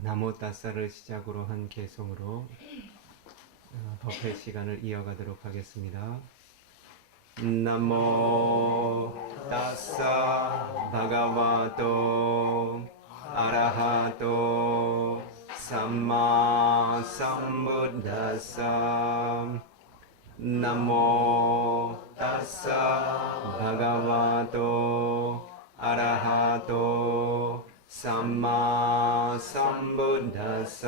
나무 따사를 시작으로 한 개송으로 법회 시간을 이어가도록 하겠습니다. 나모 따사 바가와토 아라하토 삼마 삼부ද්다사 나모 따사 바가와토 아라하토 삼마 삼부ද්다사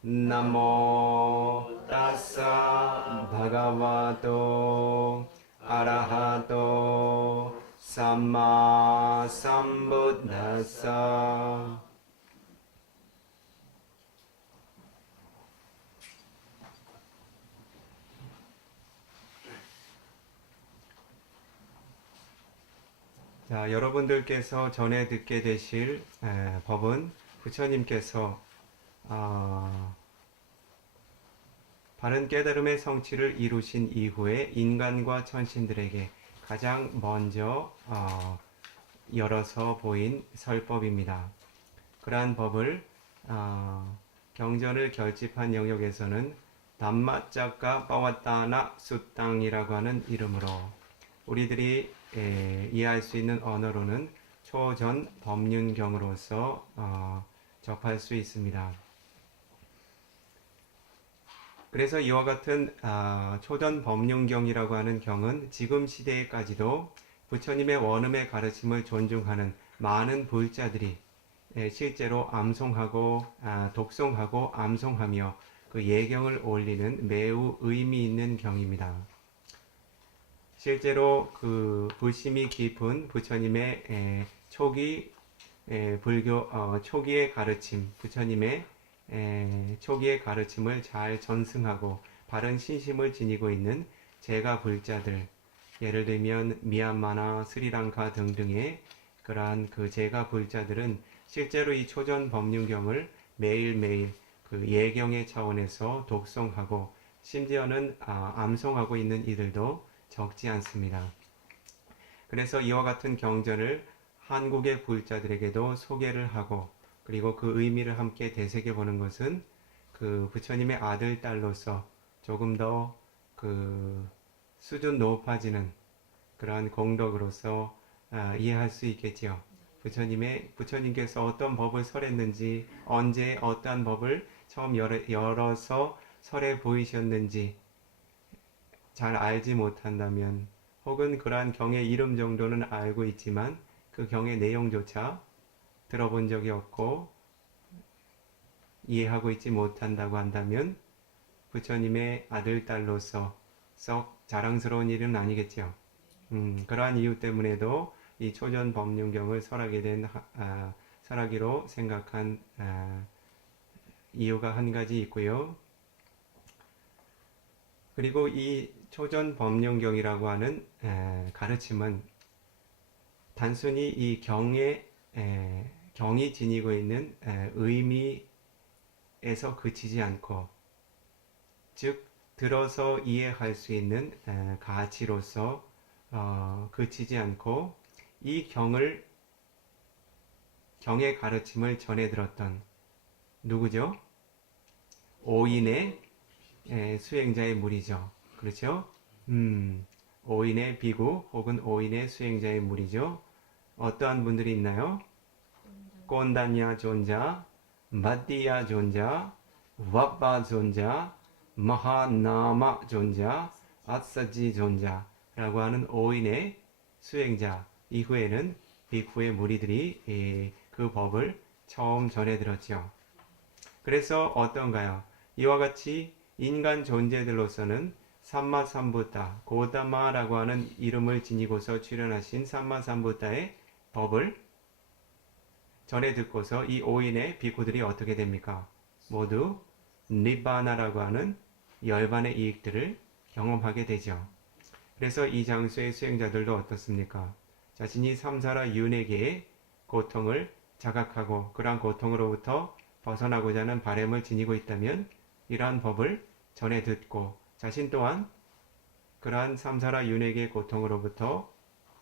나모 따사 바가와토 아라하토 삼마 삼부ද්다사. 자, 여러분들께서 전에 듣게 되실 법은 부처님께서 바른 깨달음의 성취를 이루신 이후에 인간과 천신들에게 가장 먼저 열어서 보인 설법입니다. 그러한 법을 경전을 결집한 영역에서는 담마짜까 빠와따나 수땅이라고 하는 이름으로 우리들이 이해할 수 있는 언어로는 초전 법륜경으로서 접할 수 있습니다. 그래서 이와 같은 초전 법륜경이라고 하는 경은 지금 시대에까지도 부처님의 원음의 가르침을 존중하는 많은 불자들이 실제로 암송하고 독송하고 암송하며 그 예경을 올리는 매우 의미 있는 경입니다. 실제로 그 불심이 깊은 부처님의 초기 불교 초기의 가르침, 부처님의 초기의 가르침을 잘 전승하고 바른 신심을 지니고 있는 제가 불자들, 예를 들면 미얀마나 스리랑카 등등의 그러한 그 제가 불자들은 실제로 이 초전 법륜경을 매일매일 그 예경의 차원에서 독송하고 심지어는 암송하고 있는 이들도 적지 않습니다. 그래서 이와 같은 경전을 한국의 불자들에게도 소개를 하고 그리고 그 의미를 함께 되새겨 보는 것은 그 부처님의 아들, 딸로서 조금 더 그 수준 높아지는 그러한 공덕으로서 이해할 수 있겠지요. 부처님께서 어떤 법을 설했는지, 언제 어떠한 법을 처음 열어서 설해 보이셨는지 잘 알지 못한다면, 혹은 그러한 경의 이름 정도는 알고 있지만 그 경의 내용조차 들어본 적이 없고 이해하고 있지 못한다고 한다면 부처님의 아들, 딸로서 썩 자랑스러운 일은 아니겠죠. 그러한 이유 때문에도 이 초전 법륜경을 설하기로 생각한 이유가 한 가지 있고요. 그리고 이 초전 법륜경이라고 하는 가르침은 단순히 이 경이 지니고 있는 의미에서 그치지 않고, 즉 들어서 이해할 수 있는 가치로서 그치지 않고, 이 경의 가르침을 전해 들었던 누구죠? 오인의 수행자의 무리죠. 그렇죠? 5인의 비구 혹은 5인의 수행자의 무리죠. 어떠한 분들이 있나요? 꼰다냐 존자, 마띠야 존자, 와빠 존자, 마하나마 존자, 아사지 존자라고 하는 5인의 수행자, 이후에는 비쿠의 무리들이 그 법을 처음 전해 들었죠. 그래서 어떤가요? 이와 같이 인간 존재들로서는 삼마삼부타, 고다마라고 하는 이름을 지니고서 출현하신 삼마삼부타의 법을 전해 듣고서 이 5인의 비구들이 어떻게 됩니까? 모두 니바나라고 하는 열반의 이익들을 경험하게 되죠. 그래서 이 장소의 수행자들도 어떻습니까? 자신이 삼사라 윤회계의 고통을 자각하고 그러한 고통으로부터 벗어나고자 하는 바람을 지니고 있다면 이러한 법을 전해 듣고 자신 또한 그러한 삼사라 윤회계의 고통으로부터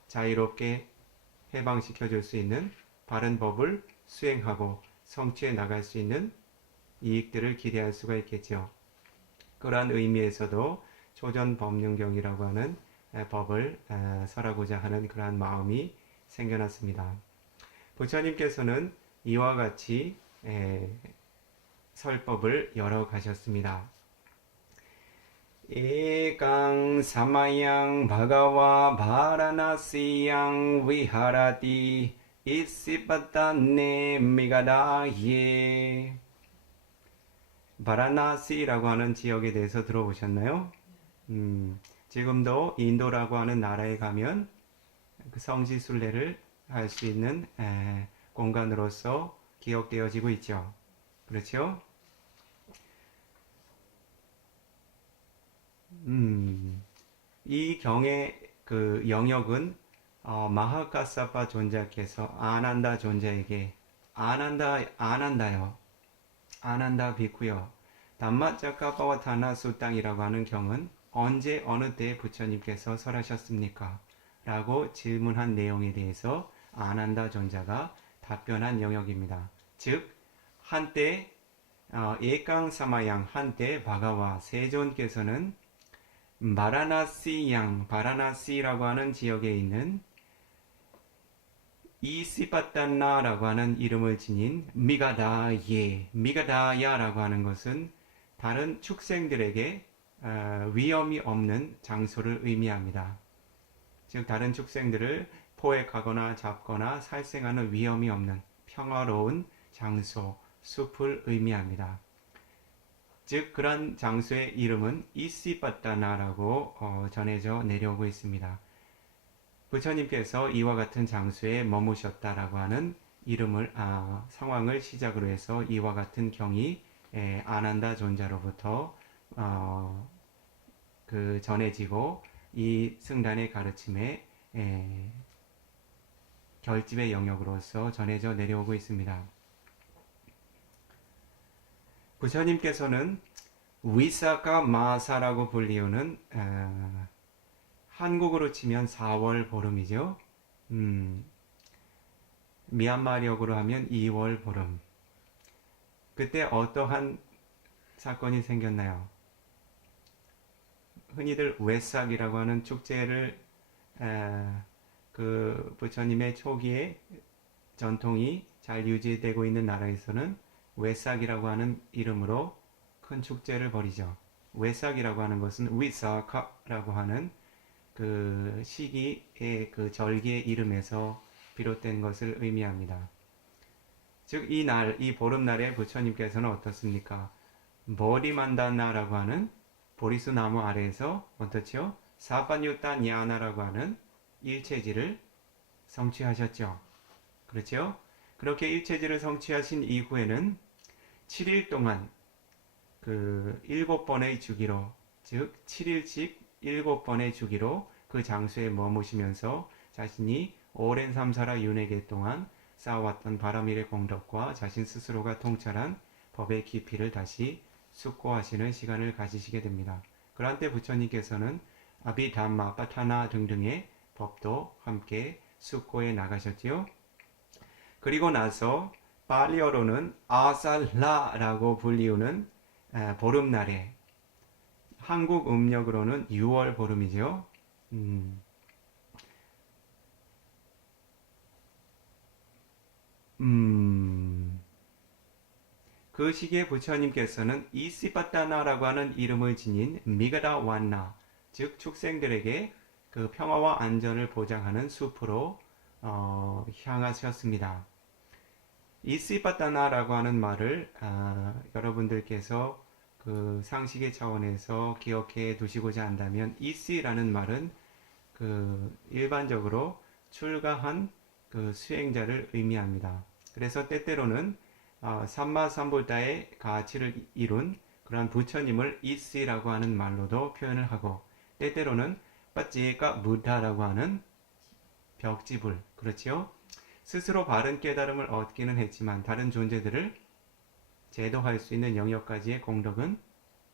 자유롭게 해방시켜 줄 수 있는 바른 법을 수행하고 성취해 나갈 수 있는 이익들을 기대할 수가 있겠죠. 그러한 의미에서도 초전법륜경이라고 하는 법을 설하고자 하는 그러한 마음이 생겨났습니다. 부처님께서는 이와 같이 설법을 열어가셨습니다. 에강 사마양 바가와 바라나시양 위하라디 이시바타네 미가다예. 바라나시라고 하는 지역에 대해서 들어보셨나요? 지금도 인도라고 하는 나라에 가면 그 성지 순례를 할 수 있는 공간으로서 기억되어지고 있죠. 그렇죠? 이 경의 그 영역은 마하카사파 존자께서 아난다 존자에게 아난다요. 아난다 비쿠요. 담마짜카파와타나 수땅이라고 하는 경은 언제 어느 때 부처님께서 설하셨습니까? 라고 질문한 내용에 대해서 아난다 존자가 답변한 영역입니다. 즉 한때 에깡사마양 한때 바가와 세존께서는 바라나시라고 하는 지역에 있는 이시바탄나라고 하는 이름을 지닌 미가다야라고 하는 것은 다른 축생들에게 위험이 없는 장소를 의미합니다. 즉 다른 축생들을 포획하거나 잡거나 살생하는 위험이 없는 평화로운 장소, 숲을 의미합니다. 즉 그런 장소의 이름은 이시바타나라고 전해져 내려오고 있습니다. 부처님께서 이와 같은 장소에 머무셨다라고 하는 이름을 상황을 시작으로 해서 이와 같은 경이 아난다 존자로부터 그 전해지고 이 승단의 가르침에 결집의 영역으로서 전해져 내려오고 있습니다. 부처님께서는 위사카 마사라고 불리우는 한국으로 치면 4월 보름이죠. 미얀마력으로 하면 2월 보름. 그때 어떠한 사건이 생겼나요? 흔히들 외삭이라고 하는 축제를 그 부처님의 초기에 전통이 잘 유지되고 있는 나라에서는 외삭이라고 하는 이름으로 큰 축제를 벌이죠. 외삭이라고 하는 것은 위사카라고 하는 그 시기의 그 절기의 이름에서 비롯된 것을 의미합니다. 즉 이 보름날에 부처님께서는 어떻습니까? 머리만다나라고 하는 보리수 나무 아래에서 어떻죠? 사파뉴타 냐나라고 하는 일체지를 성취하셨죠. 그렇죠? 그렇게 일체지를 성취하신 이후에는 7일 동안 그 7번의 주기로, 즉 7일씩 7번의 주기로 그 장소에 머무시면서 자신이 오랜 삼사라 윤회계 동안 쌓아왔던 바라밀의 공덕과 자신 스스로가 통찰한 법의 깊이를 다시 숙고하시는 시간을 가지시게 됩니다. 그러한 때 부처님께서는 아비담마, 파타나 등등의 법도 함께 숙고해 나가셨지요. 그리고 나서 팔리어로는 아살라라고 불리우는 보름날에, 한국 음력으로는 6월 보름이죠. 그 시기에 부처님께서는 이시바타나라고 하는 이름을 지닌 미가다완나, 즉 축생들에게 그 평화와 안전을 보장하는 숲으로 향하셨습니다. 이시바타나라고 하는 말을 여러분들께서 그 상식의 차원에서 기억해 두시고자 한다면, 이시라는 말은 그 일반적으로 출가한 그 수행자를 의미합니다. 그래서 때때로는 삼마삼불다의 가치를 이룬 그런 부처님을 이시라고 하는 말로도 표현을 하고, 때때로는 빠찌에까 무다라고 하는 벽지불, 그렇지요? 스스로 바른 깨달음을 얻기는 했지만 다른 존재들을 제도할 수 있는 영역까지의 공덕은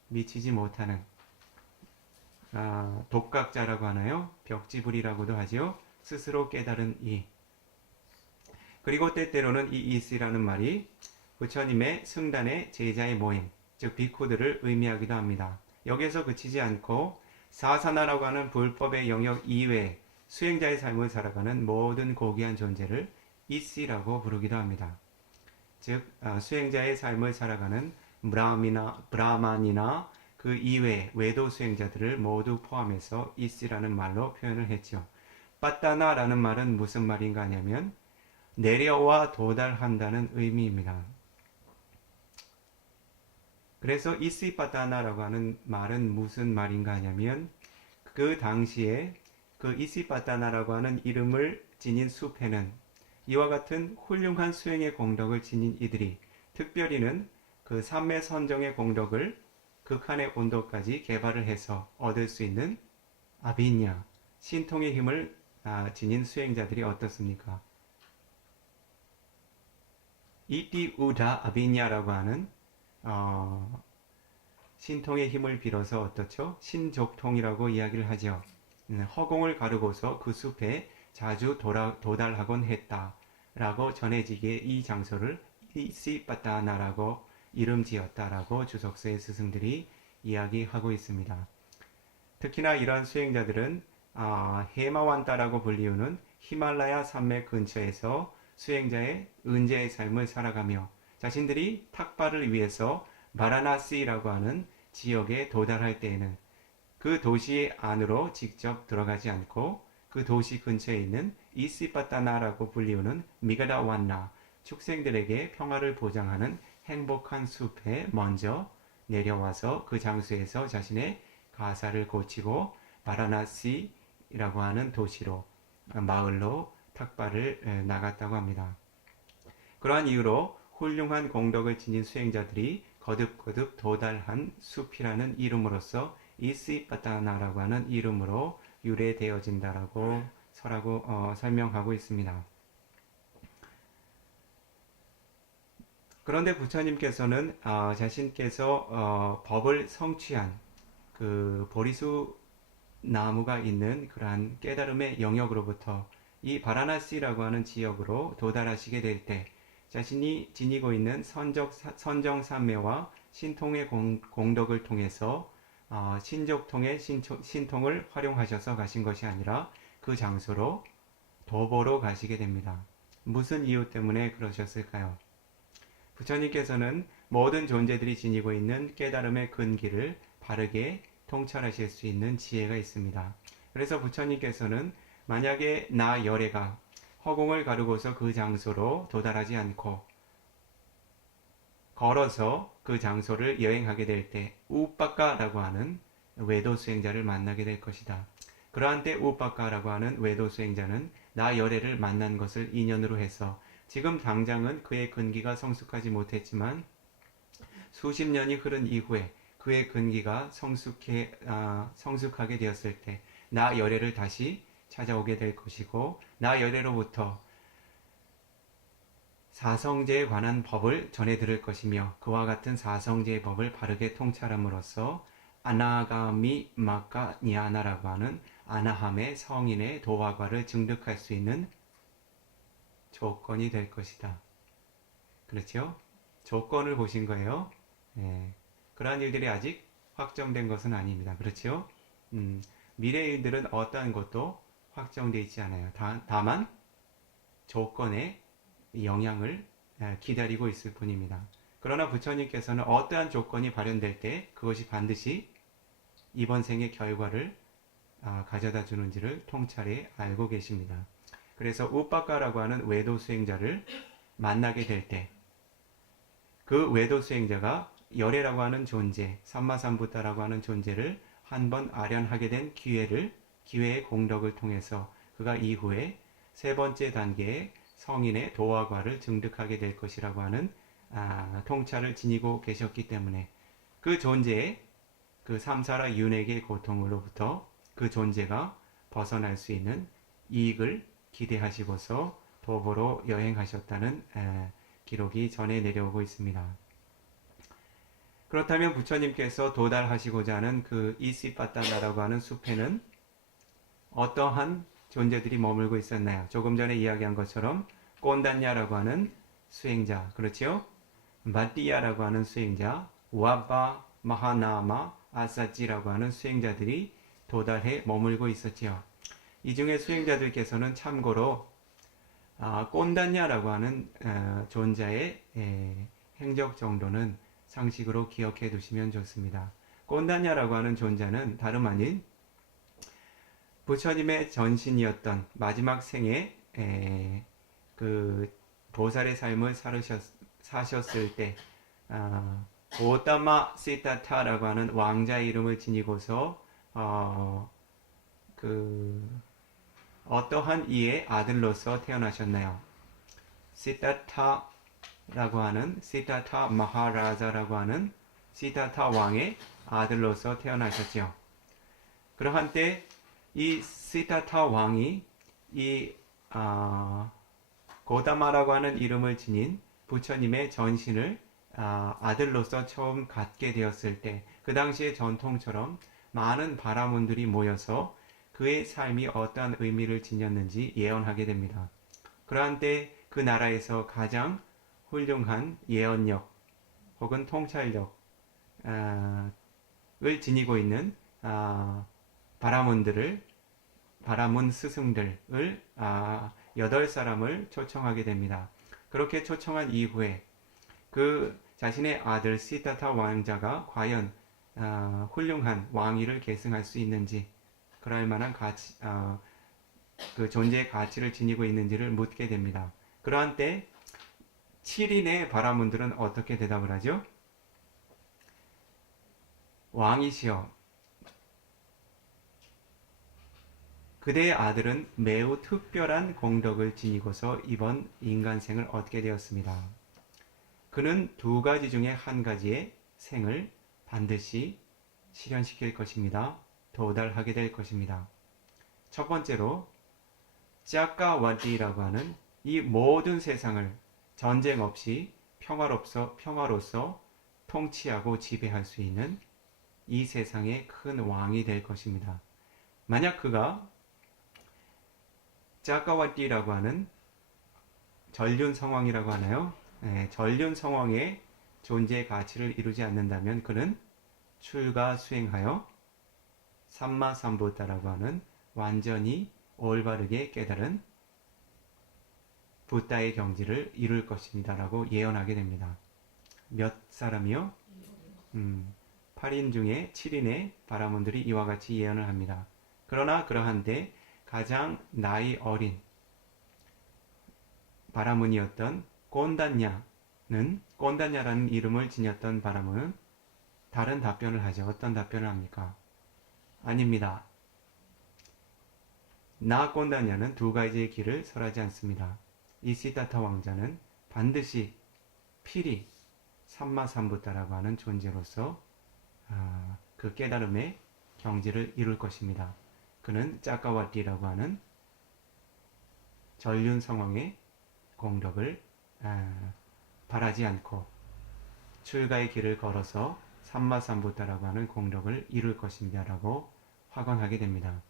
미치지 못하는 독각자라고 하나요? 벽지불이라고도 하지요. 스스로 깨달은 이. 그리고 때때로는 이 이시라는 말이 부처님의 승단의 제자의 모임, 즉 비쿠들을 의미하기도 합니다. 여기에서 그치지 않고 사사나라고 하는 불법의 영역 이외에 수행자의 삶을 살아가는 모든 고귀한 존재를 이씨라고 부르기도 합니다. 즉 수행자의 삶을 살아가는 브라만이나 그 이외의 외도 수행자들을 모두 포함해서 이씨라는 말로 표현을 했죠. 빠따나라는 말은 무슨 말인가 하냐면 내려와 도달한다는 의미입니다. 그래서 이씨 빠따나라고 하는 말은 무슨 말인가 하냐면 그 당시에 그 이씨 빠따나라고 하는 이름을 지닌 숲에는 이와 같은 훌륭한 수행의 공덕을 지닌 이들이 특별히는 그 삼매 선정의 공덕을 극한의 온도까지 개발을 해서 얻을 수 있는 아비냐, 신통의 힘을 지닌 수행자들이 어떻습니까? 이띠 우다 아비냐라고 하는 신통의 힘을 빌어서 어떻죠? 신족통이라고 이야기를 하죠. 허공을 가르고서 그 숲에 자주 도달하곤 했다 라고 전해지기에 이 장소를 이시빠따나라고 이름 지었다라고 주석서의 스승들이 이야기하고 있습니다. 특히나 이러한 수행자들은 헤마완따라고 불리우는 히말라야 산맥 근처에서 수행자의 은재의 삶을 살아가며 자신들이 탁발을 위해서 바라나시라고 하는 지역에 도달할 때에는 그 도시 안으로 직접 들어가지 않고 그 도시 근처에 있는 이시빠따나라고 불리우는 미가다완나 축생들에게 평화를 보장하는 행복한 숲에 먼저 내려와서 그 장소에서 자신의 가사를 고치고 바라나시라고 하는 도시로 마을로 탁발을 나갔다고 합니다. 그러한 이유로 훌륭한 공덕을 지닌 수행자들이 거듭거듭 도달한 숲이라는 이름으로서 이시빠따나라고 하는 이름으로 유래되어진다라고 설명하고 있습니다. 그런데 부처님께서는 자신께서 법을 성취한 그 보리수 나무가 있는 그러한 깨달음의 영역으로부터 이 바라나시라고 하는 지역으로 도달하시게 될 때 자신이 지니고 있는 선정삼매와 신통의 공덕을 통해서 신족통의 신통을 활용하셔서 가신 것이 아니라 그 장소로 도보로 가시게 됩니다. 무슨 이유 때문에 그러셨을까요? 부처님께서는 모든 존재들이 지니고 있는 깨달음의 근기를 바르게 통찰하실 수 있는 지혜가 있습니다. 그래서 부처님께서는 만약에 나 열애가 허공을 가르고서 그 장소로 도달하지 않고 걸어서 그 장소를 여행하게 될 때 우빠까라고 하는 외도 수행자를 만나게 될 것이다. 그러한 때 우빠까라고 하는 외도 수행자는 나 열애를 만난 것을 인연으로 해서 지금 당장은 그의 근기가 성숙하지 못했지만 수십 년이 흐른 이후에 그의 근기가 성숙하게 되었을 때 나 열애를 다시 찾아오게 될 것이고 나 열애로부터 사성제에 관한 법을 전해 들을 것이며 그와 같은 사성제의 법을 바르게 통찰함으로써 아나가미 마카 니아나라고 하는 아나함의 성인의 도화과를 증득할 수 있는 조건이 될 것이다. 그렇죠? 조건을 보신 거예요. 그러한 일들이 아직 확정된 것은 아닙니다. 그렇죠? 미래의 일들은 어떠한 것도 확정되어 있지 않아요. 다만 조건의 영향을 기다리고 있을 뿐입니다. 그러나 부처님께서는 어떠한 조건이 발현될 때 그것이 반드시 이번 생의 결과를 가져다 주는지를 통찰에 알고 계십니다. 그래서 우빠까라고 하는 외도 수행자를 만나게 될 때 그 외도 수행자가 열애라고 하는 존재, 삼마삼부타라고 하는 존재를 한번 아련하게 된 기회의 공덕을 통해서 그가 이후에 세 번째 단계의 성인의 도화과를 증득하게 될 것이라고 하는 통찰을 지니고 계셨기 때문에 그 존재의 그 삼사라 윤회의 고통으로부터 그 존재가 벗어날 수 있는 이익을 기대하시고서 도보로 여행하셨다는 기록이 전해 내려오고 있습니다. 그렇다면 부처님께서 도달하시고자 하는 그 이시빠따나라고 하는 숲에는 어떠한 존재들이 머물고 있었나요? 조금 전에 이야기한 것처럼 꼰단냐라고 하는 수행자, 그렇지요? 바띠야라고 하는 수행자, 와바, 마하나마, 아사찌라고 하는 수행자들이 도달해 머물고 있었지요. 이 중에 수행자들께서는 참고로 꼰단냐라고 하는 존자의 행적 정도는 상식으로 기억해 두시면 좋습니다. 꼰단냐라고 하는 존자는 다름 아닌 부처님의 전신이었던 마지막 생에 그 보살의 삶을 사셨을 때 고타마 시타타라고 하는 왕자의 이름을 지니고서 어떠한 이의 아들로서 태어나셨나요? 시타타라고 하는 시타타 마하라자라고 하는 시타타 왕의 아들로서 태어나셨죠. 그러한 때 이 시타타 왕이 이 고다마라고 하는 이름을 지닌 부처님의 전신을 아들로서 처음 갖게 되었을 때 그 당시의 전통처럼 많은 바라문들이 모여서 그의 삶이 어떠한 의미를 지녔는지 예언하게 됩니다. 그러한 때 그 나라에서 가장 훌륭한 예언력 혹은 통찰력을 지니고 있는 바라문 스승들을 8사람을 초청하게 됩니다. 그렇게 초청한 이후에 그 자신의 아들 시타타 왕자가 과연 훌륭한 왕위를 계승할 수 있는지, 그럴 만한 가치, 그 존재의 가치를 지니고 있는지를 묻게 됩니다. 그러한 때 7인의 바라문들은 어떻게 대답을 하죠? 왕이시여, 그대의 아들은 매우 특별한 공덕을 지니고서 이번 인간생을 얻게 되었습니다. 그는 2가지 중에 한 가지의 생을 반드시 실현시킬 것입니다. 도달하게 될 것입니다. 첫 번째로 짜까와디라고 하는 이 모든 세상을 전쟁 없이 평화로서 통치하고 지배할 수 있는 이 세상의 큰 왕이 될 것입니다. 만약 그가 짜까와띠라고 하는 전륜성왕이라고 하나요? 전륜성왕의 존재의 가치를 이루지 않는다면 그는 출가 수행하여 삼마삼부타라고 하는 완전히 올바르게 깨달은 부다의 경지를 이룰 것입니다 라고 예언하게 됩니다. 몇 사람이요? 8인 중에 7인의 바라문들이 이와 같이 예언을 합니다. 그러나 그러한데 가장 나이 어린 바라문이었던 꼰단냐라는 이름을 지녔던 바라문은 다른 답변을 하죠. 어떤 답변을 합니까? 아닙니다. 나 꼰단냐는 2가지의 길을 설하지 않습니다. 이 시다타 왕자는 반드시 필히 삼마삼부타라고 하는 존재로서 그 깨달음의 경지를 이룰 것입니다. 그는 짜까와띠라고 하는 전륜성왕의 공덕을 바라지 않고 출가의 길을 걸어서 삼마삼부타라고 하는 공덕을 이룰 것입니다 라고 확언하게 됩니다.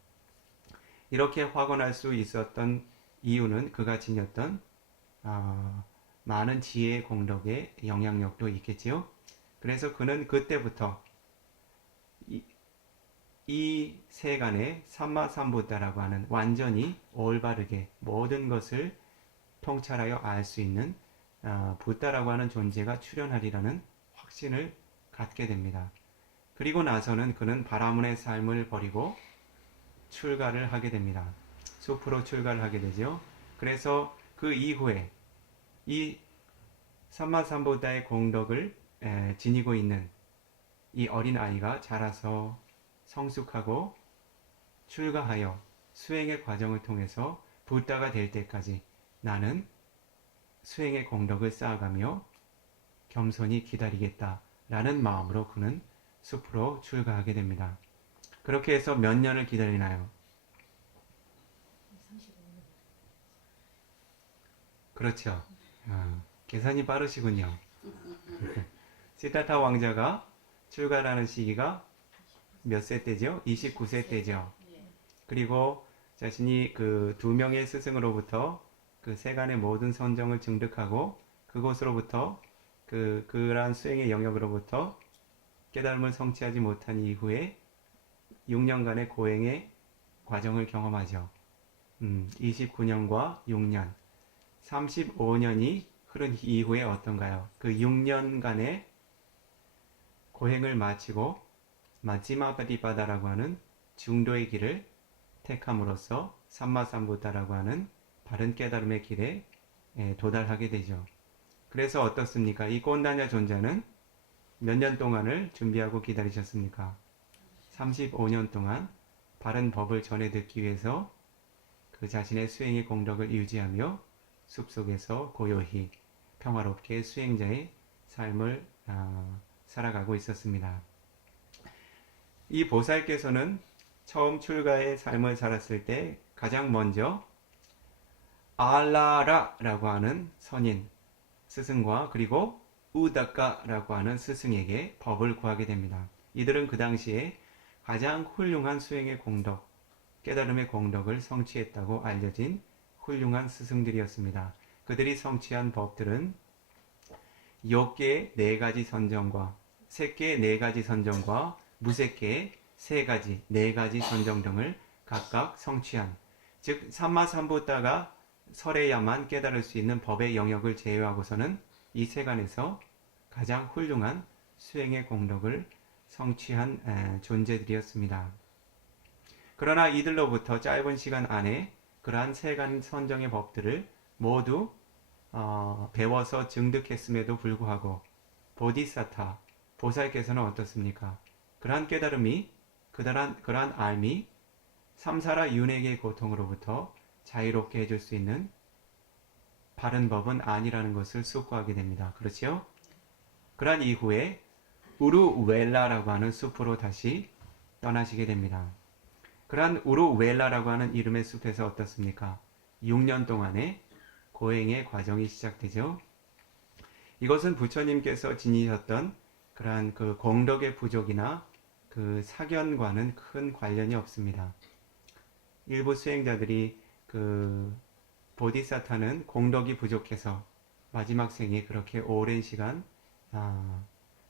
이렇게 확언할 수 있었던 이유는 그가 지녔던 많은 지혜의 공덕의 영향력도 있겠지요. 그래서 그는 그때부터 이 세간의 삼마삼부타라고 하는 완전히 올바르게 모든 것을 통찰하여 알 수 있는 부다라고 하는 존재가 출현하리라는 확신을 갖게 됩니다. 그리고 나서는 그는 바라문의 삶을 버리고 출가를 하게 됩니다. 숲으로 출가를 하게 되죠. 그래서 그 이후에 이 삼마삼부타의 공덕을 지니고 있는 이 어린 아이가 자라서 성숙하고 출가하여 수행의 과정을 통해서 부다가 될 때까지 나는 수행의 공덕을 쌓아가며 겸손히 기다리겠다라는 마음으로 그는 숲으로 출가하게 됩니다. 그렇게 해서 몇 년을 기다리나요? 그렇죠. 계산이 빠르시군요. 시다타 왕자가 출가하는 시기가 몇 세 때죠? 29세 때죠. 그리고 자신이 그 2명의 스승으로부터 그 세간의 모든 선정을 증득하고 그곳으로부터 그러한 수행의 영역으로부터 깨달음을 성취하지 못한 이후에 6년간의 고행의 과정을 경험하죠. 29년과 6년, 35년이 흐른 이후에 어떤가요? 그 6년간의 고행을 마치고 마지마바디바다라고 하는 중도의 길을 택함으로써 삼마삼부타라고 하는 바른 깨달음의 길에 도달하게 되죠. 그래서 어떻습니까? 이 꼰다냐 존자는 몇 년 동안을 준비하고 기다리셨습니까? 35년 동안 바른 법을 전해 듣기 위해서 그 자신의 수행의 공덕을 유지하며 숲속에서 고요히 평화롭게 수행자의 삶을 살아가고 있었습니다. 이 보살께서는 처음 출가의 삶을 살았을 때 가장 먼저 알라라라고 하는 선인 스승과 그리고 우다카라고 하는 스승에게 법을 구하게 됩니다. 이들은 그 당시에 가장 훌륭한 수행의 공덕, 깨달음의 공덕을 성취했다고 알려진 훌륭한 스승들이었습니다. 그들이 성취한 법들은 6개의 4가지 선정과 3개의 4가지 선정과 무색계의 3가지, 4가지 선정 등을 각각 성취한, 즉 삼마삼부타가 설해야만 깨달을 수 있는 법의 영역을 제외하고서는 이 세간에서 가장 훌륭한 수행의 공덕을 성취한 존재들이었습니다. 그러나 이들로부터 짧은 시간 안에 그러한 세간 선정의 법들을 모두 배워서 증득했음에도 불구하고 보디사타, 보살께서는 어떻습니까? 그러한 깨달음이, 그러한 알미, 삼사라 윤회의 고통으로부터 자유롭게 해줄 수 있는 바른 법은 아니라는 것을 숙고하게 됩니다. 그렇죠? 그러한 이후에 우루웰라라고 하는 숲으로 다시 떠나시게 됩니다. 그러한 우루웰라라고 하는 이름의 숲에서 어떻습니까? 6년 동안의 고행의 과정이 시작되죠. 이것은 부처님께서 지니셨던 그러한 그 공덕의 부족이나 그 사견과는 큰 관련이 없습니다. 일부 수행자들이 그 보디사타는 공덕이 부족해서 마지막 생에 그렇게 오랜 시간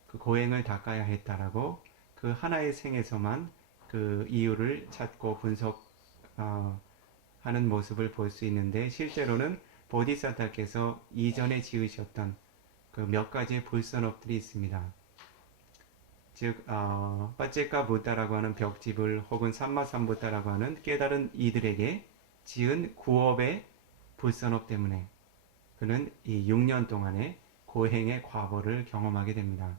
그 고행을 닦아야 했다라고 그 하나의 생에서만 그 이유를 찾고 분석하는 모습을 볼 수 있는데, 실제로는 보디사타께서 이전에 지으셨던 그 몇 가지의 불선업들이 있습니다. 즉 빠제카 부타라고 하는 벽집을 혹은 삼마삼부타라고 하는 깨달은 이들에게 지은 구업의 불선업 때문에 그는 이 6년 동안의 고행의 과보를 경험하게 됩니다.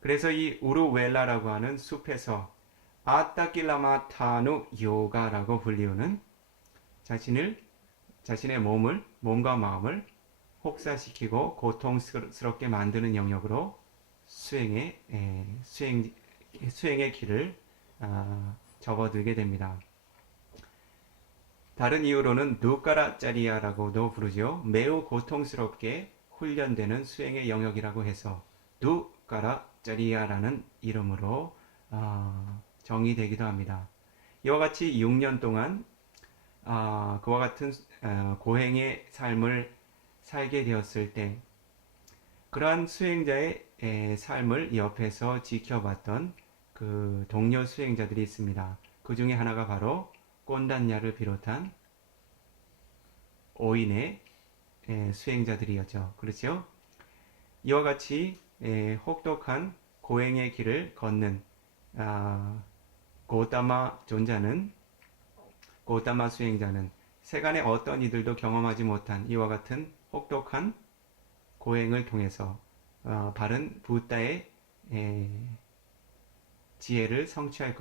그래서 이 우루웰라라고 하는 숲에서 아따킬라마타누 요가라고 불리우는 자신의 몸과 마음을 혹사시키고 고통스럽게 만드는 영역으로 수행의 길을 접어들게 됩니다. 다른 이유로는 누까라짜리아라고도 부르죠. 매우 고통스럽게 훈련되는 수행의 영역이라고 해서 누까라짜리아라는 이름으로 정의되기도 합니다. 이와 같이 6년 동안 그와 같은 고행의 삶을 살게 되었을 때 그러한 수행자의 삶을 옆에서 지켜봤던 그 동료 수행자들이 있습니다. 그 중에 하나가 바로 꼰단냐를 비롯한 5인의 수행자들이었죠. 그렇죠? 이와 같이 혹독한 고행의 길을 걷는 고타마 수행자는 세간의 어떤 이들도 경험하지 못한 이와 같은 혹독한 고행을 통해서 바른 부다의 지혜를 성취할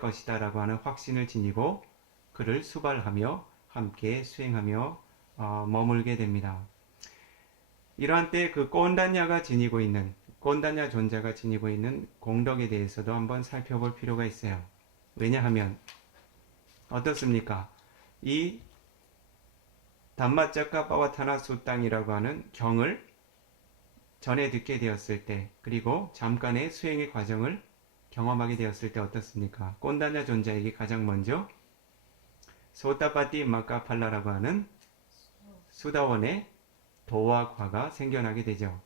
것이다라고 하는 확신을 지니고 그를 수발하며 함께 수행하며 머물게 됩니다. 이러한 때 그 꼰단냐 존자가 지니고 있는 공덕에 대해서도 한번 살펴볼 필요가 있어요. 왜냐하면 어떻습니까? 이 담마짜까빠와타나 수땅이라고 하는 경을 전에 듣게 되었을 때, 그리고 잠깐의 수행의 과정을 경험하게 되었을 때 어떻습니까? 꼰다냐 존자에게 가장 먼저 소타파티 마카팔라라고 하는 수다원의 도와 과가 생겨나게 되죠.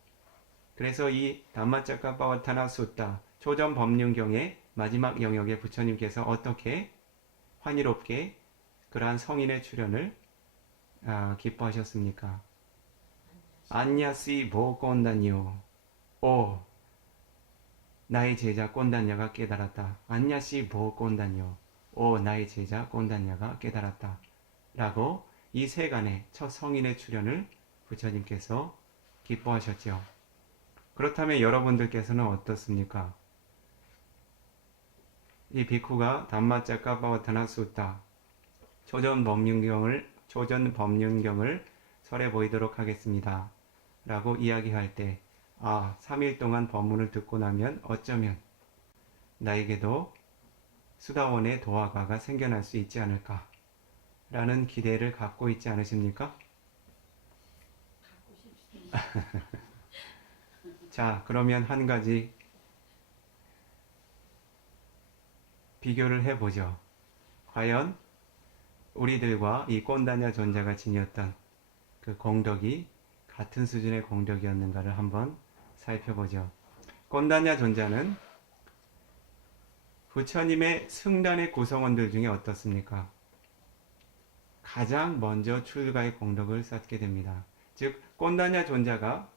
그래서 이 담마짜까빠와타나 숫다 초전 법륜경의 마지막 영역에 부처님께서 어떻게 환희롭게 그러한 성인의 출현을 기뻐하셨습니까? 안냐시 보꼰단요. 오, 나의 제자 꼰단녀가 깨달았다. 안냐시 보꼰단요. 오, 나의 제자 꼰단녀가 깨달았다. 라고 이 세간의 첫 성인의 출현을 부처님께서 기뻐하셨죠. 그렇다면 여러분들께서는 어떻습니까? 이 비쿠가 담마짜까빠와타나 숫다 초전 법륜경을 설해 보이도록 하겠습니다. 라고 이야기할 때 3일 동안 법문을 듣고 나면 어쩌면 나에게도 수다원의 도화가가 생겨날 수 있지 않을까 라는 기대를 갖고 있지 않으십니까? 갖고 싶습니다. 자, 그러면 한 가지 비교를 해보죠. 과연 우리들과 이 꼰다냐 존자가 지녔던 그 공덕이 같은 수준의 공덕이었는가를 한번 살펴보죠. 꼰다냐 존자는 부처님의 승단의 구성원들 중에 어떻습니까? 가장 먼저 출가의 공덕을 쌓게 됩니다. 즉 꼰다냐 존자가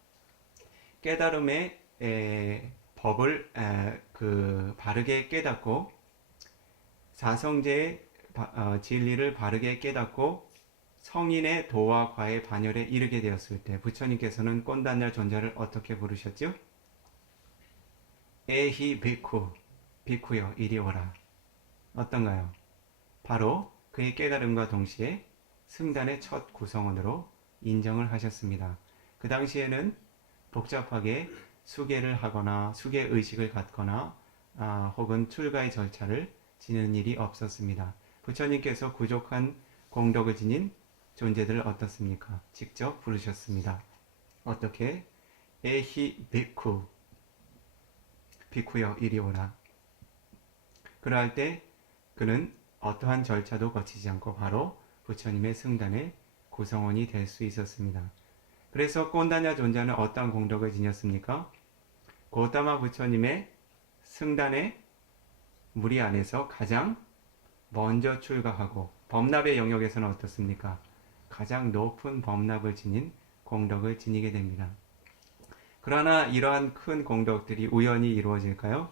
깨달음의 법을 바르게 깨닫고 사성제의 진리를 바르게 깨닫고 성인의 도와 과의 반열에 이르게 되었을 때 부처님께서는 꼰다냐 존자를 어떻게 부르셨죠? 에히 비쿠, 비쿠여 이리 오라. 어떤가요? 바로 그의 깨달음과 동시에 승단의 첫 구성원으로 인정을 하셨습니다. 그 당시에는 복잡하게 수계를 하거나 수계 의식을 갖거나 혹은 출가의 절차를 지는 일이 없었습니다. 부처님께서 부족한 공덕을 지닌 존재들을 어떻습니까? 직접 부르셨습니다. 어떻게? 에히 비쿠, 비쿠여 이리 오라. 그러할 때 그는 어떠한 절차도 거치지 않고 바로 부처님의 승단의 구성원이 될 수 있었습니다. 그래서 꼰다냐 존자는 어떠한 공덕을 지녔습니까? 고타마 부처님의 승단의 무리 안에서 가장 먼저 출가하고 법납의 영역에서는 어떻습니까? 가장 높은 법납을 지닌 공덕을 지니게 됩니다. 그러나 이러한 큰 공덕들이 우연히 이루어질까요?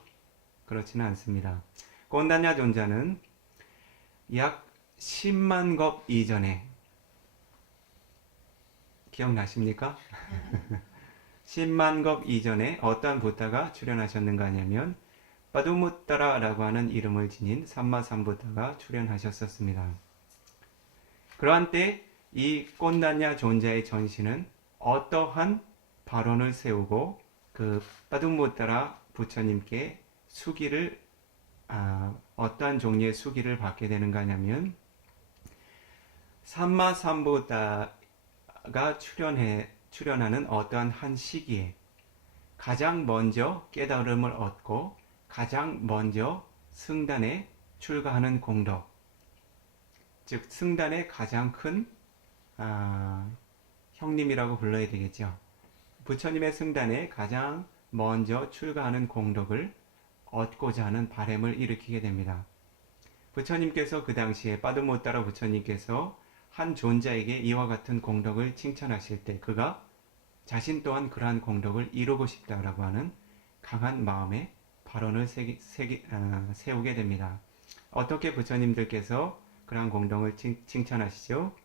그렇지는 않습니다. 꼰다냐 존자는 약 10만 겁 이전에 기억나십니까? 10만 겁 이전에 어떠한 부타가 출현하셨는가 하냐면 빠두무따라라고 하는 이름을 지닌 삼마삼부타가 출현하셨었습니다. 그러한 때 이 꼰다냐 존자의 전신은 어떠한 발언을 세우고 그 빠두무따라 부처님께 수기를 어떠한 종류의 수기를 받게 되는가 하냐면 삼마삼부타가 출현하는 어떠한 한 시기에 가장 먼저 깨달음을 얻고 가장 먼저 승단에 출가하는 공덕, 즉 승단의 가장 큰 형님이라고 불러야 되겠죠. 부처님의 승단에 가장 먼저 출가하는 공덕을 얻고자 하는 바람을 일으키게 됩니다. 부처님께서 그 당시에 빠두모따라 부처님께서 한 존자에게 이와 같은 공덕을 칭찬하실 때 그가 자신 또한 그러한 공덕을 이루고 싶다라고 하는 강한 마음에 발언을 세우게 됩니다. 어떻게 부처님들께서 그러한 공덕을 칭찬하시죠?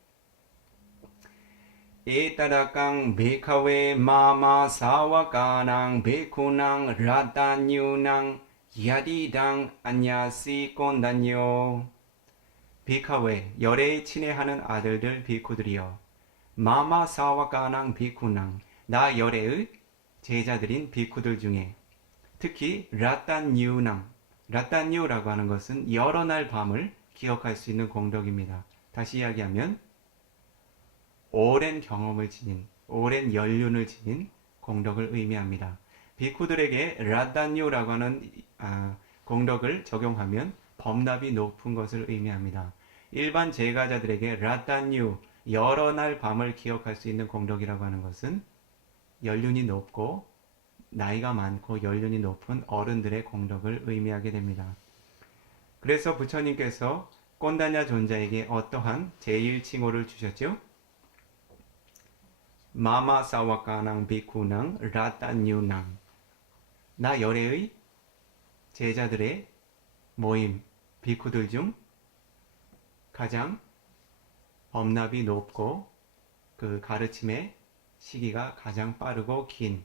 에따라깡 베카웨 마마 사와가낭 베쿠낭 라다뉴낭 야디당 안야시 꼰단요. 비카웨 열애에 친애하는 아들들 비쿠들이여 마마 사와가낭 비쿠낭 나 열애의 제자들인 비쿠들 중에 특히 라따뉴낭 라따뉴라고 하는 것은 여러 날 밤을 기억할 수 있는 공덕입니다. 다시 이야기하면 오랜 경험을 지닌 오랜 연륜을 지닌 공덕을 의미합니다. 비쿠들에게 라따뉴라고 하는 공덕을 적용하면 법납이 높은 것을 의미합니다. 일반 제가자들에게 라따뉴 여러 날 밤을 기억할 수 있는 공덕이라고 하는 것은 연륜이 높고 나이가 많고 연륜이 높은 어른들의 공덕을 의미하게 됩니다. 그래서 부처님께서 꼰다냐 존자에게 어떠한 제1칭호를 주셨죠? 마마 사와카낭 비쿠낭 라따뉴낭, 나 열애의 제자들의 모임, 비쿠들 중 가장 법납이 높고 그 가르침의 시기가 가장 빠르고 긴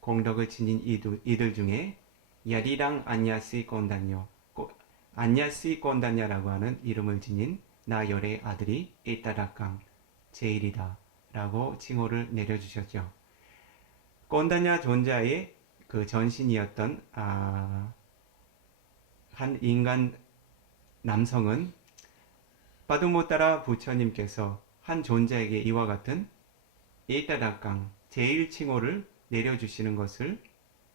공덕을 지닌 이들 중에 야리랑 안야시 꼰다뇨, 안야시 꼰다냐라고 하는 이름을 지닌 나 열의 아들이 에따라깡 제일이다 라고 칭호를 내려주셨죠. 꼰다냐 존자의 그 전신이었던 한 인간 남성은 빠두모따라 부처님께서 한 존재에게 이와 같은 에따라깡 제일 칭호를 내려주시는 것을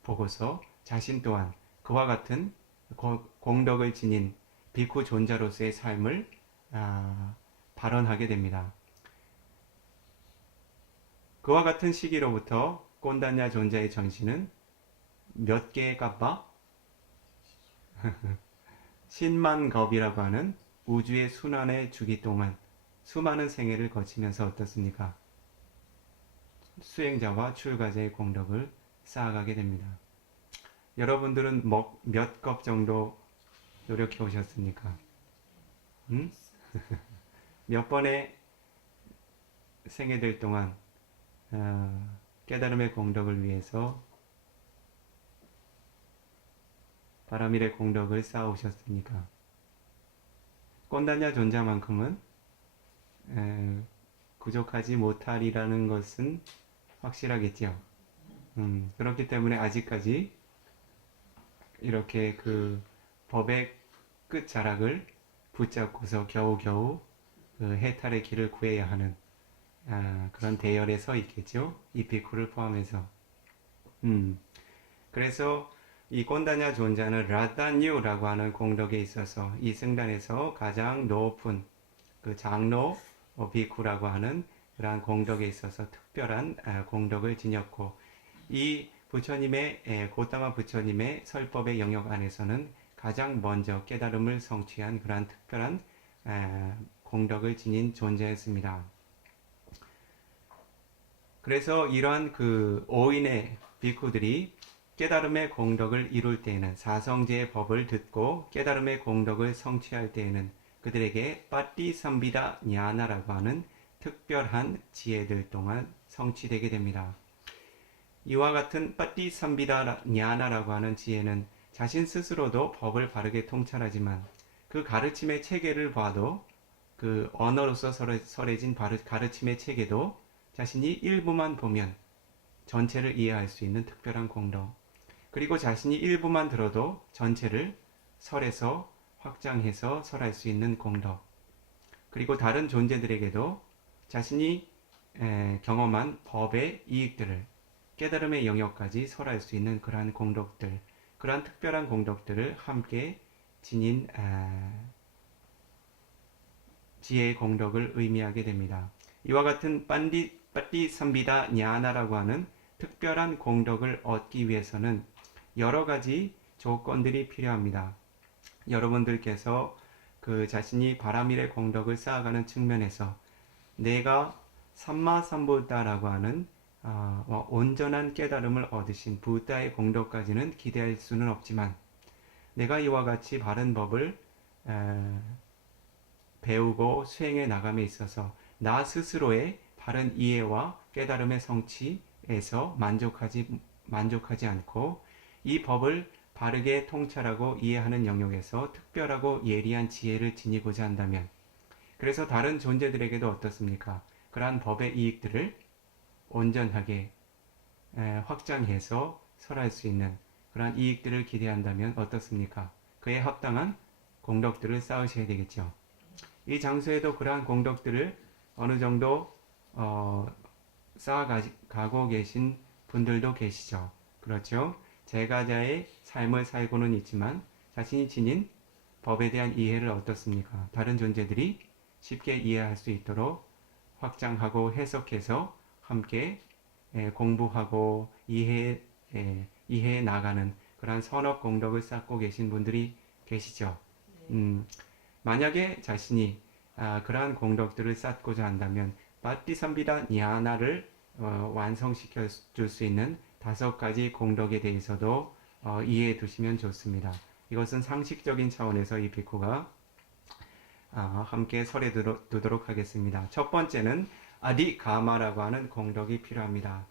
보고서 자신 또한 그와 같은 공덕을 지닌 비쿠 존자로서의 삶을 발언하게 됩니다. 그와 같은 시기로부터 꼰다냐 존자의 전신은 몇 개의 갑바? 신만겁이라고 하는 우주의 순환의 주기 동안 수많은 생애를 거치면서 어떻습니까? 수행자와 출가자의 공덕을 쌓아가게 됩니다. 여러분들은 몇 겁 정도 노력해 오셨습니까? 몇 번의 생애들 동안 깨달음의 공덕을 위해서 바라밀의 공덕을 쌓아오셨습니까? 꼰다냐 존자만큼은 부족하지 못하리라는 것은 확실하겠죠. 그렇기 때문에 아직까지 이렇게 그 법의 끝자락을 붙잡고서 겨우겨우 그 해탈의 길을 구해야 하는 그런 대열에 서 있겠죠. 이 비쿠를 포함해서. 그래서 이 꼰다냐 존자는 라따뉴라고 하는 공덕에 있어서 이 승단에서 가장 높은 그 장로 비쿠라고 하는 그러한 공덕에 있어서 특별한 공덕을 지녔고, 이 부처님의 고타마 부처님의 설법의 영역 안에서는 가장 먼저 깨달음을 성취한 그러한 특별한 공덕을 지닌 존재였습니다. 그래서 이러한 그 5인의 비쿠들이 깨달음의 공덕을 이룰 때에는, 사성제의 법을 듣고 깨달음의 공덕을 성취할 때에는 그들에게 빠띠삼비다 냐나라고 하는 특별한 지혜들 동안 성취되게 됩니다. 이와 같은 빠띠삼비다 냐나라고 하는 지혜는 자신 스스로도 법을 바르게 통찰하지만 그 가르침의 체계를 봐도, 그 언어로서 설해진 가르침의 체계도 자신이 일부만 보면 전체를 이해할 수 있는 특별한 공덕, 그리고 자신이 일부만 들어도 전체를 설해서 확장해서 설할 수 있는 공덕, 그리고 다른 존재들에게도 자신이 경험한 법의 이익들을 깨달음의 영역까지 설할 수 있는 그러한 공덕들, 그러한 특별한 공덕들을 함께 지닌 지혜의 공덕을 의미하게 됩니다. 이와 같은 빠띠삼비다 냐나라고 하는 특별한 공덕을 얻기 위해서는 여러 가지 조건들이 필요합니다. 여러분들께서 그 자신이 바라밀의 공덕을 쌓아가는 측면에서 내가 삼마삼부다라고 하는 온전한 깨달음을 얻으신 부다의 공덕까지는 기대할 수는 없지만, 내가 이와 같이 바른 법을 배우고 수행해 나감에 있어서 나 스스로의 바른 이해와 깨달음의 성취에서 만족하지 않고 이 법을 바르게 통찰하고 이해하는 영역에서 특별하고 예리한 지혜를 지니고자 한다면, 그래서 다른 존재들에게도 어떻습니까? 그러한 법의 이익들을 온전하게 확장해서 설할 수 있는 그러한 이익들을 기대한다면 어떻습니까? 그에 합당한 공덕들을 쌓으셔야 되겠죠. 이 장소에도 그러한 공덕들을 어느 정도 쌓아가고 계신 분들도 계시죠. 그렇죠? 제가자의 삶을 살고는 있지만 자신이 지닌 법에 대한 이해를 어떻습니까? 다른 존재들이 쉽게 이해할 수 있도록 확장하고 해석해서 함께 공부하고 이해해 나가는 그러한 선업 공덕을 쌓고 계신 분들이 계시죠. 만약에 자신이 그러한 공덕들을 쌓고자 한다면 바티삼비다 냐나를 완성시켜 줄 수 있는 5가지 공덕에 대해서도 이해해 두시면 좋습니다. 이것은 상식적인 차원에서 이 비쿠가 함께 설해 두도록 하겠습니다. 첫 번째는 아디가마라고 하는 공덕이 필요합니다.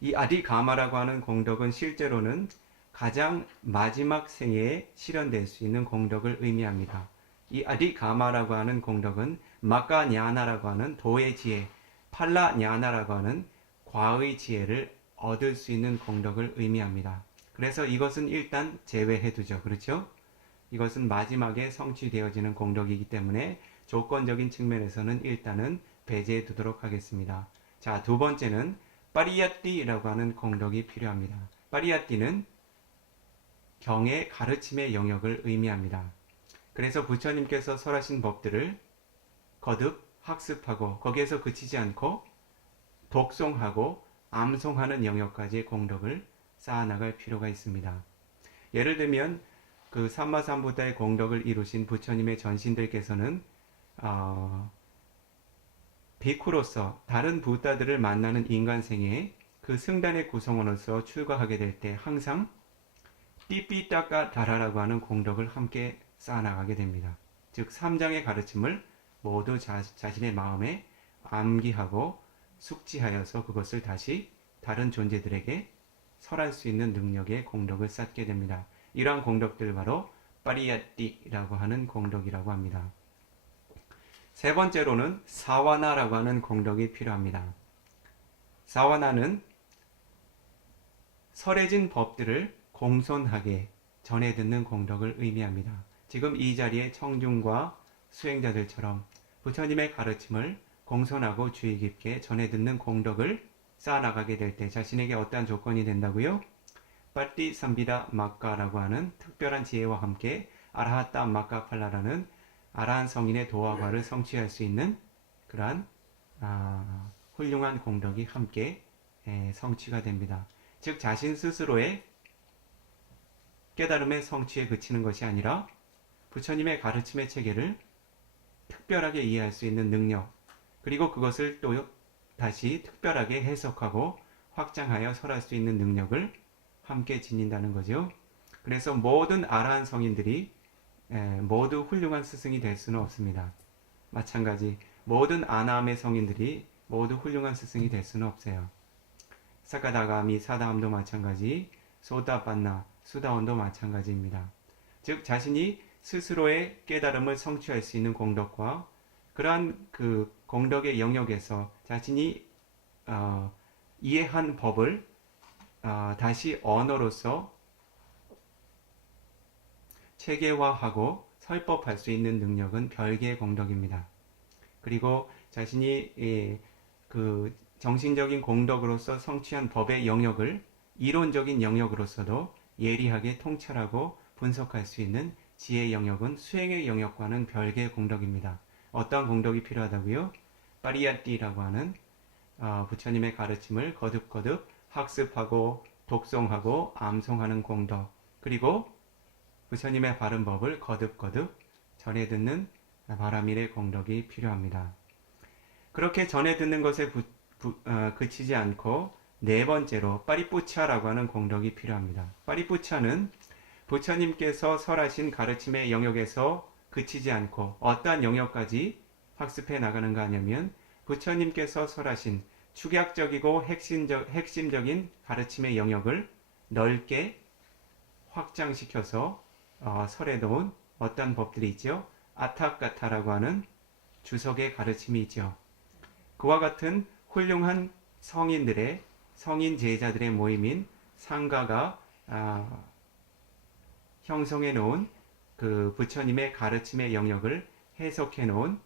이 아디가마라고 하는 공덕은 실제로는 가장 마지막 생애에 실현될 수 있는 공덕을 의미합니다. 이 아디가마라고 하는 공덕은 마카냐나라고 하는 도의 지혜, 팔라냐나라고 하는 과의 지혜를 얻을 수 있는 공덕을 의미합니다. 그래서 이것은 일단 제외해 두죠. 그렇죠? 이것은 마지막에 성취되어지는 공덕이기 때문에 조건적인 측면에서는 일단은 배제해 두도록 하겠습니다. 자, 두 번째는 파리야띠라고 하는 공덕이 필요합니다. 파리야띠는 경의 가르침의 영역을 의미합니다. 그래서 부처님께서 설하신 법들을 거듭 학습하고 거기에서 그치지 않고 독송하고 암송하는 영역까지의 공덕을 쌓아나갈 필요가 있습니다. 예를 들면 그 삼마삼부다의 공덕을 이루신 부처님의 전신들께서는 비쿠로서 다른 부다들을 만나는 인간생에 그 승단의 구성원으로서 출가하게 될 때 항상 띠삐따까 다라라고 하는 공덕을 함께 쌓아나가게 됩니다. 즉 3장의 가르침을 모두 자신의 마음에 암기하고 숙지하여서 그것을 다시 다른 존재들에게 설할 수 있는 능력의 공덕을 쌓게 됩니다. 이러한 공덕들 바로 파리야띠라고 하는 공덕이라고 합니다. 세 번째로는 사와나라고 하는 공덕이 필요합니다. 사와나는 설해진 법들을 공손하게 전해 듣는 공덕을 의미합니다. 지금 이 자리에 청중과 수행자들처럼 부처님의 가르침을 공손하고 주의 깊게 전해 듣는 공덕을 쌓아나가게 될 때 자신에게 어떠한 조건이 된다고요? 빠띠삼비다 마카라고 하는 특별한 지혜와 함께 아라하따 마카팔라라는 아라한 성인의 도화과를 성취할 수 있는 그러한 훌륭한 공덕이 함께 성취가 됩니다. 즉 자신 스스로의 깨달음의 성취에 그치는 것이 아니라 부처님의 가르침의 체계를 특별하게 이해할 수 있는 능력, 그리고 그것을 또 다시 특별하게 해석하고 확장하여 설할 수 있는 능력을 함께 지닌다는 거죠. 그래서 모든 아라한 성인들이 모두 훌륭한 스승이 될 수는 없습니다. 마찬가지 모든 아나함의 성인들이 모두 훌륭한 스승이 될 수는 없어요. 사카다가미, 사다함도 마찬가지, 소다반나, 수다원도 마찬가지입니다. 즉 자신이 스스로의 깨달음을 성취할 수 있는 공덕과 그러한 그 공덕의 영역에서 자신이 이해한 법을 다시 언어로서 체계화하고 설법할 수 있는 능력은 별개의 공덕입니다. 그리고 자신이 그 정신적인 공덕으로서 성취한 법의 영역을 이론적인 영역으로서도 예리하게 통찰하고 분석할 수 있는 지혜의 영역은 수행의 영역과는 별개의 공덕입니다. 어떤 공덕이 필요하다고요? 파리야띠라고 하는 부처님의 가르침을 거듭거듭 학습하고 독송하고 암송하는 공덕, 그리고 부처님의 바른 법을 거듭거듭 전해 듣는 바라밀의 공덕이 필요합니다. 그렇게 전해 듣는 것에 그치지 않고 네 번째로 빠리뿌차라고 하는 공덕이 필요합니다. 빠리뿌차는 부처님께서 설하신 가르침의 영역에서 그치지 않고 어떠한 영역까지 학습해 나가는가 하냐면 부처님께서 설하신 축약적이고 핵심적인 가르침의 영역을 넓게 확장시켜서 설해 놓은 어떤 법들이 있죠. 아타카타라고 하는 주석의 가르침이 있죠. 그와 같은 훌륭한 성인들의 성인 제자들의 모임인 상가가 형성해 놓은 그 부처님의 가르침의 영역을 해석해 놓은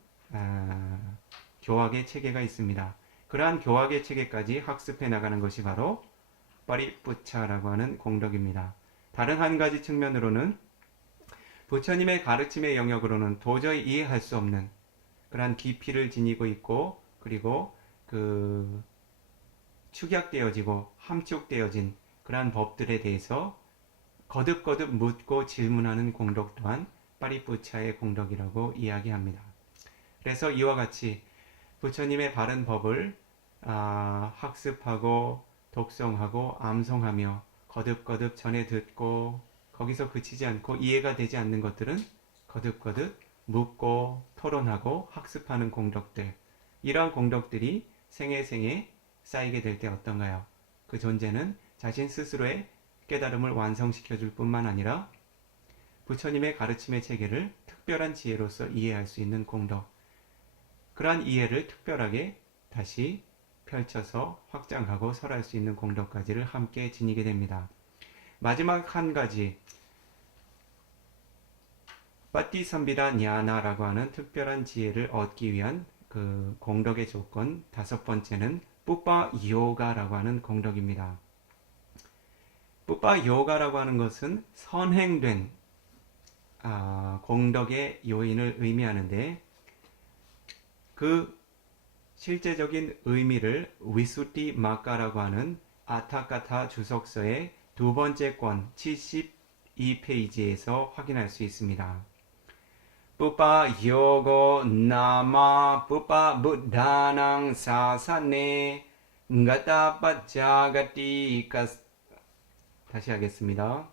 교학의 체계가 있습니다. 그러한 교학의 체계까지 학습해 나가는 것이 바로 빠리뿌차라고 하는 공덕입니다. 다른 한 가지 측면으로는 부처님의 가르침의 영역으로는 도저히 이해할 수 없는 그러한 깊이를 지니고 있고 그리고 그 축약되어지고 함축되어진 그러한 법들에 대해서 거듭거듭 묻고 질문하는 공덕 또한 파리푸차의 공덕이라고 이야기합니다. 그래서 이와 같이 부처님의 바른 법을 학습하고 독송하고 암송하며 거듭거듭 전해 듣고 거기서 그치지 않고 이해가 되지 않는 것들은 거듭거듭 묻고 토론하고 학습하는 공덕들, 이러한 공덕들이 생애생애 쌓이게 될 때 어떤가요? 그 존재는 자신 스스로의 깨달음을 완성시켜 줄 뿐만 아니라 부처님의 가르침의 체계를 특별한 지혜로서 이해할 수 있는 공덕, 그러한 이해를 특별하게 다시 펼쳐서 확장하고 설할 수 있는 공덕까지를 함께 지니게 됩니다. 마지막 한 가지, 빠띠삼비다 냐나라고 하는 특별한 지혜를 얻기 위한 그 공덕의 조건, 다섯 번째는 뿌빠 요가라고 하는 공덕입니다. 뿌빠 요가라고 하는 것은 선행된 공덕의 요인을 의미하는데, 그 실제적인 의미를 위수티 마카라고 하는 아타카타 주석서의 두 번째 권 72페이지에서 확인할 수 있습니다. 뿌빠 요고 나마 뿌빠 부다낭 사사네 가타빠짜가티 다시 하겠습니다.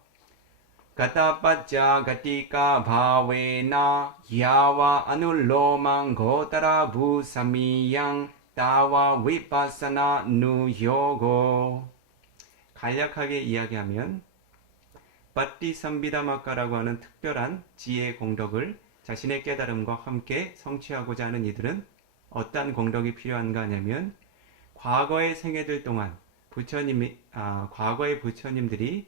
가타빠짜가티까 바웨나 야와 아눌로망 고타라 부사미양 따와 위파사나 누요고. 간략하게 이야기하면 빠띠삼비다마카라고 하는 특별한 지혜의 공덕을 자신의 깨달음과 함께 성취하고자 하는 이들은 어떠한 공덕이 필요한가 하냐면, 과거의 생애들 동안 과거의 부처님들이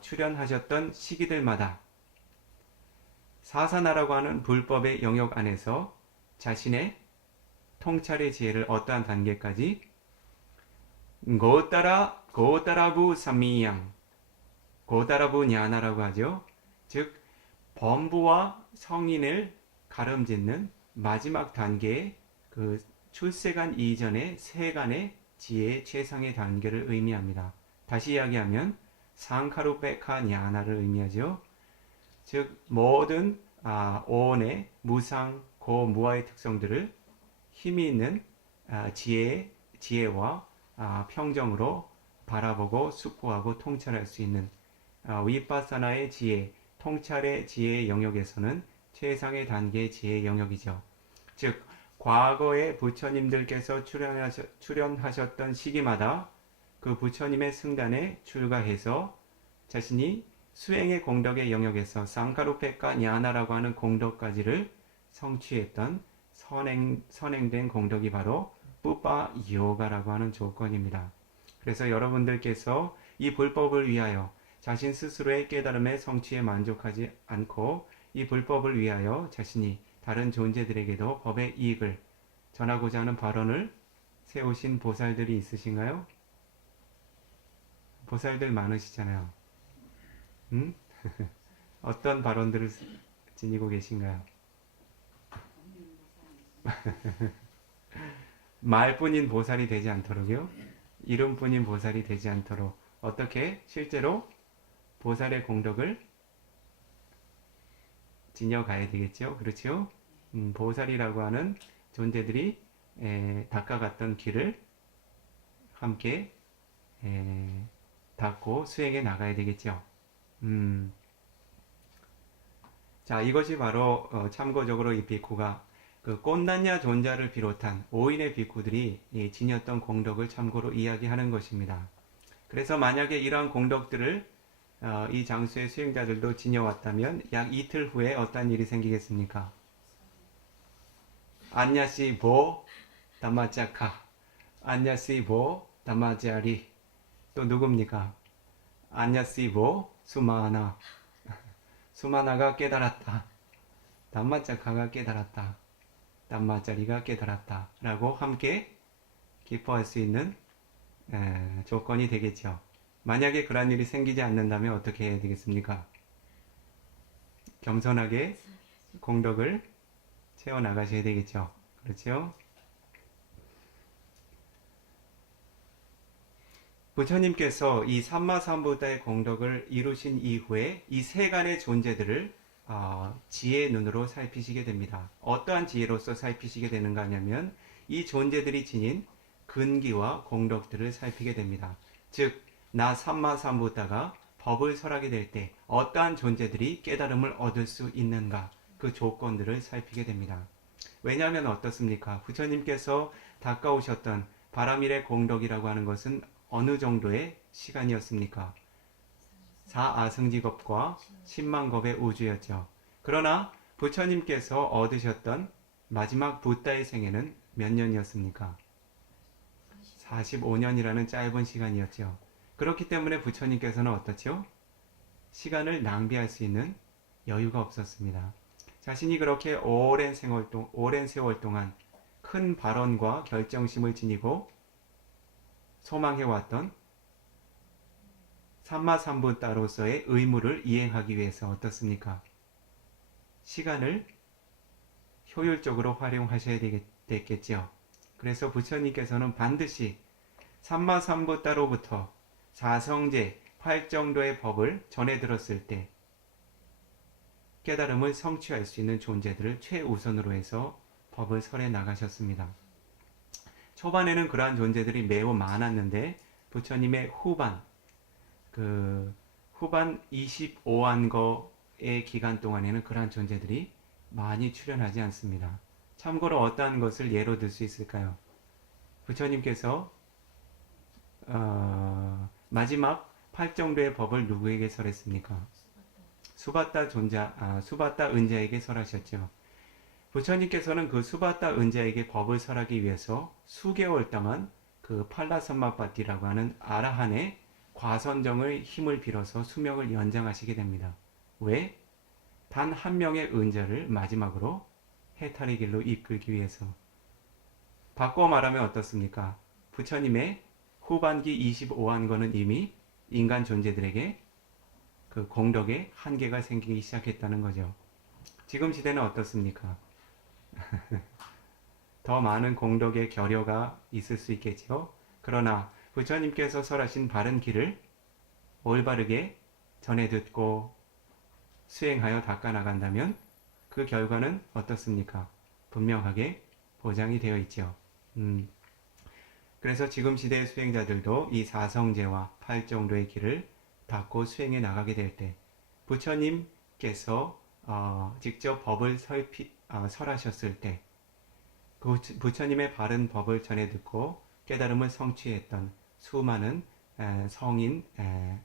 출연하셨던 시기들마다 사사나라고 하는 불법의 영역 안에서 자신의 통찰의 지혜를 어떠한 단계까지 고따라부 삼미양, 고따라부 냐나라고 하죠. 즉 범부와 성인을 가름짓는 마지막 단계의 그 출세간 이전의 세간의 지혜의 최상의 단계를 의미합니다. 다시 이야기하면 상카루페카 냐나를 의미하죠. 즉 모든 오온의 무상, 고, 무아의 특성들을 힘이 있는 지혜와 평정으로 바라보고 숙고하고 통찰할 수 있는 위파사나의 지혜, 통찰의 지혜의 영역에서는 최상의 단계의 지혜의 영역이죠. 즉 과거의 부처님들께서 출연하셨던 시기마다 그 부처님의 승단에 출가해서 자신이 수행의 공덕의 영역에서 상카루페카 냐나라고 하는 공덕까지를 성취했던 선행된 공덕이 바로 뿌빠 요가라고 하는 조건입니다. 그래서 여러분들께서 이 불법을 위하여 자신 스스로의 깨달음의 성취에 만족하지 않고 이 불법을 위하여 자신이 다른 존재들에게도 법의 이익을 전하고자 하는 발언을 세우신 보살들이 있으신가요? 보살들 많으시잖아요. 응? 어떤 발언들을 지니고 계신가요? 말뿐인 보살이 되지 않도록요? 이름뿐인 보살이 되지 않도록 어떻게 실제로 보살의 공덕을 지녀가야 되겠죠? 그렇죠? 보살이라고 하는 존재들이 닦아갔던 길을 함께 닦고 수행해 나가야 되겠죠. 자, 이것이 바로 참고적으로 이 비쿠가 그 꽃난야 존자를 비롯한 5인의 비쿠들이 지녔던 공덕을 참고로 이야기하는 것입니다. 그래서 만약에 이러한 공덕들을 이 장수의 수행자들도 지녀왔다면 약 이틀 후에 어떤 일이 생기겠습니까? 안냐시 보 담마짜카, 안냐시 보 담마짜리. 또 누굽니까? 안냐시 보 수마나, 수마나가 깨달았다, 담마짜카가 깨달았다, 담마짜리가 깨달았다 라고 함께 기뻐할 수 있는 조건이 되겠죠. 만약에 그런 일이 생기지 않는다면 어떻게 해야 되겠습니까? 겸손하게 공덕을 채워나가셔야 되겠죠. 그렇죠? 부처님께서 이 삼마삼부다의 공덕을 이루신 이후에 이 세간의 존재들을 지혜의 눈으로 살피시게 됩니다. 어떠한 지혜로서 살피시게 되는가 하냐면 이 존재들이 지닌 근기와 공덕들을 살피게 됩니다. 즉, 나 삼마삼부다가 법을 설하게 될 때 어떠한 존재들이 깨달음을 얻을 수 있는가 그 조건들을 살피게 됩니다. 왜냐하면 어떻습니까? 부처님께서 닦아오셨던 바라밀의 공덕이라고 하는 것은 어느 정도의 시간이었습니까? 4아승직업과 10만겁의 우주였죠. 그러나 부처님께서 얻으셨던 마지막 붓다의 생애는 몇 년이었습니까? 45년이라는 짧은 시간이었죠. 그렇기 때문에 부처님께서는 어떻죠? 시간을 낭비할 수 있는 여유가 없었습니다. 자신이 그렇게 오랜 세월 동안 큰 발언과 결정심을 지니고 소망해왔던 삼마삼부따로서의 의무를 이행하기 위해서 어떻습니까? 시간을 효율적으로 활용하셔야 되겠죠. 그래서 부처님께서는 반드시 삼마삼부따로부터 사성제 8정도의 법을 전해 들었을 때 깨달음을 성취할 수 있는 존재들을 최우선으로 해서 법을 설해 나가셨습니다. 초반에는 그러한 존재들이 매우 많았는데 부처님의 후반 25안거의 기간 동안에는 그러한 존재들이 많이 출현하지 않습니다. 참고로 어떠한 것을 예로 들 수 있을까요? 부처님께서 마지막 8정도의 법을 누구에게 설했습니까? 수바타 은자에게 설하셨죠. 부처님께서는 그 수바타 은자에게 법을 설하기 위해서 수개월 동안 그 팔라삼마파티라고 하는 아라한의 과선정의 힘을 빌어서 수명을 연장하시게 됩니다. 왜? 단 한 명의 은자를 마지막으로 해탈의 길로 이끌기 위해서. 바꿔 말하면 어떻습니까? 부처님의 후반기 25안거는 이미 인간 존재들에게 그 공덕의 한계가 생기기 시작했다는 거죠. 지금 시대는 어떻습니까? 더 많은 공덕의 결여가 있을 수 있겠지요. 그러나 부처님께서 설하신 바른 길을 올바르게 전해 듣고 수행하여 닦아나간다면 그 결과는 어떻습니까? 분명하게 보장이 되어 있죠. 그래서 지금 시대의 수행자들도 이 사성제와 8정도의 길을 닦고 수행해 나가게 될 때 부처님께서 직접 법을 설하셨을 때 그 부처님의 바른 법을 전해 듣고 깨달음을 성취했던 수많은 성인,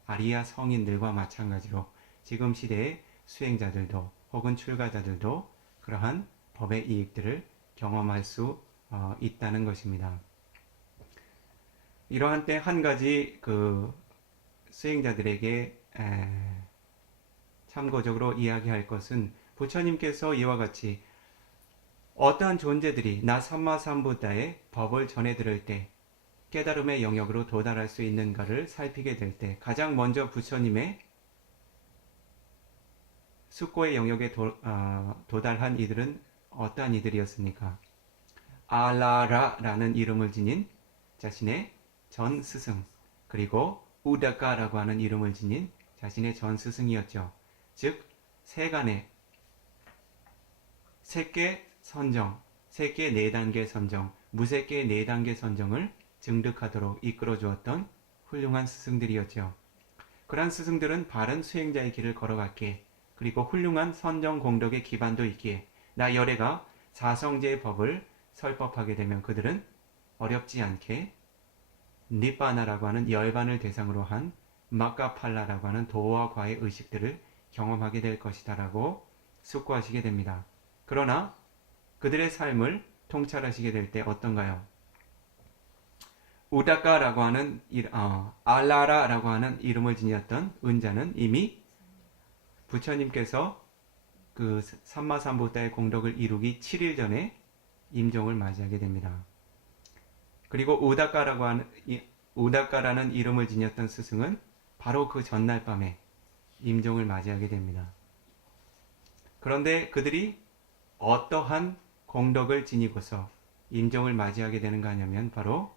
아리야 성인들과 마찬가지로 지금 시대의 수행자들도 혹은 출가자들도 그러한 법의 이익들을 경험할 수 있다는 것입니다. 이러한 때 한 가지 그 수행자들에게 참고적으로 이야기할 것은 부처님께서 이와 같이 어떠한 존재들이 나 삼마삼부다의 법을 전해 들을 때 깨달음의 영역으로 도달할 수 있는가를 살피게 될 때 가장 먼저 부처님의 숙고의 영역에 도달한 이들은 어떠한 이들이었습니까? 알라라라는 이름을 지닌 자신의 전 스승, 그리고 우다카라고 하는 이름을 지닌 자신의 전 스승이었죠. 즉 세간의 세계 선정, 세계 4단계 선정, 무세계 4단계 선정을 증득하도록 이끌어 주었던 훌륭한 스승들이었죠. 그러한 스승들은 바른 수행자의 길을 걸어갔기에 그리고 훌륭한 선정 공덕의 기반도 있기에 나 열애가 사성제의 법을 설법하게 되면 그들은 어렵지 않게 니빠나라고 하는 열반을 대상으로 한 마카팔라라고 하는 도와 과의 의식들을 경험하게 될 것이다라고 숙고하시게 됩니다. 그러나 그들의 삶을 통찰하시게 될 때 어떤가요? 우다카라고 하는 알라라라고 하는 이름을 지녔던 은자는 이미 부처님께서 그 삼마삼부다의 공덕을 이루기 7일 전에 임종을 맞이하게 됩니다. 그리고 우다카라는 이름을 지녔던 스승은 바로 그 전날 밤에 임종을 맞이하게 됩니다. 그런데 그들이 어떠한 공덕을 지니고서 임종을 맞이하게 되는 거 아니냐면 바로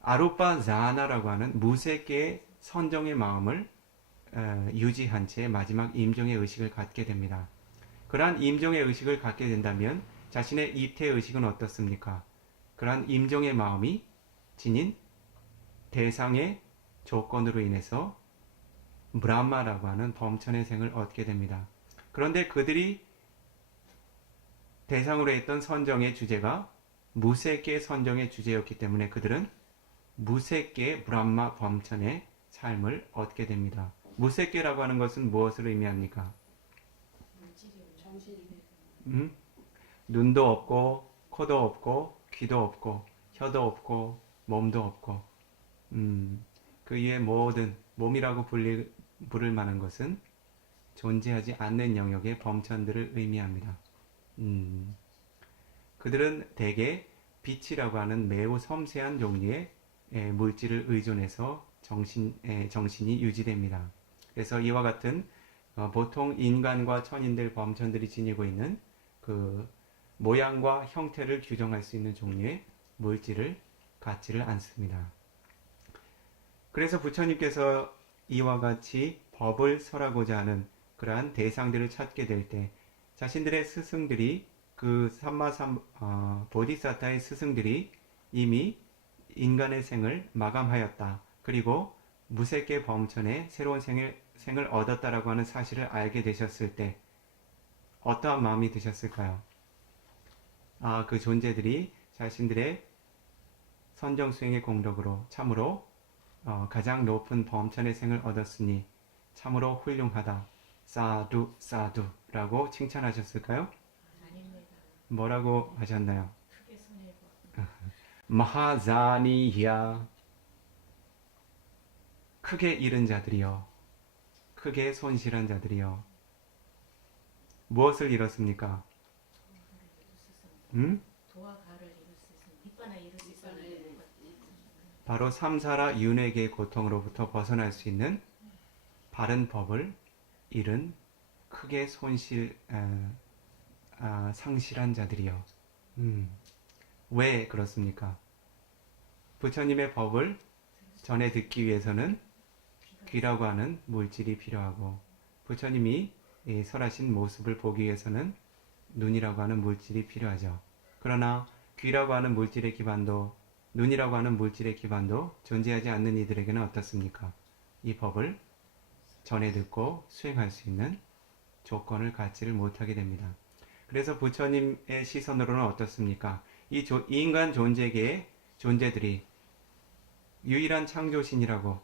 아루파 자나라고 하는 무색계의 선정의 마음을 유지한 채 마지막 임종의 의식을 갖게 됩니다. 그러한 임종의 의식을 갖게 된다면 자신의 입퇴 의식은 어떻습니까? 그러한 임종의 마음이 지닌 대상의 조건으로 인해서 브라마라고 하는 범천의 생을 얻게 됩니다. 그런데 그들이 대상으로 했던 선정의 주제가 무색계 선정의 주제였기 때문에 그들은 무색계 브라마 범천의 삶을 얻게 됩니다. 무색계라고 하는 것은 무엇을 의미합니까? 정신이 눈도 없고 코도 없고 귀도 없고 혀도 없고 몸도 없고 그 이외 모든 몸이라고 부를 만한 것은 존재하지 않는 영역의 범천들을 의미합니다. 그들은 대개 빛이라고 하는 매우 섬세한 종류의 물질을 의존해서 정신이 유지됩니다. 그래서 이와 같은 보통 인간과 천인들 범천들이 지니고 있는 그 모양과 형태를 규정할 수 있는 종류의 물질을 갖지를 않습니다. 그래서 부처님께서 이와 같이 법을 설하고자 하는 그러한 대상들을 찾게 될 때 자신들의 스승들이 그 보디사타의 스승들이 이미 인간의 생을 마감하였다. 그리고 무색계 범천의 새로운 생을 얻었다라고 하는 사실을 알게 되셨을 때 어떠한 마음이 드셨을까요? 그 존재들이 자신들의 선정 수행의 공덕으로 참으로 가장 높은 범천의 생을 얻었으니 참으로 훌륭하다. 사두 사두라고 칭찬하셨을까요? 아닙니다. 뭐라고 하셨나요? 크게 손해보. 마하자니야 크게 잃은 자들이여 크게 손실한 자들이여 무엇을 잃었습니까? 도화가를 이룰 수 있으면 밑바나 이룰 수 있었는데 바로 삼사라 윤회계의 고통으로부터 벗어날 수 있는 바른 법을 잃은 크게 상실한 자들이여. 왜 그렇습니까? 부처님의 법을 전해 듣기 위해서는 귀라고 하는 물질이 필요하고 부처님이 설하신 모습을 보기 위해서는 눈이라고 하는 물질이 필요하죠. 그러나 귀라고 하는 물질의 기반도 눈이라고 하는 물질의 기반도 존재하지 않는 이들에게는 어떻습니까? 이 법을 전해 듣고 수행할 수 있는 조건을 갖지를 못하게 됩니다. 그래서 부처님의 시선으로는 어떻습니까? 이 인간 존재계의 존재들이 유일한 창조신이라고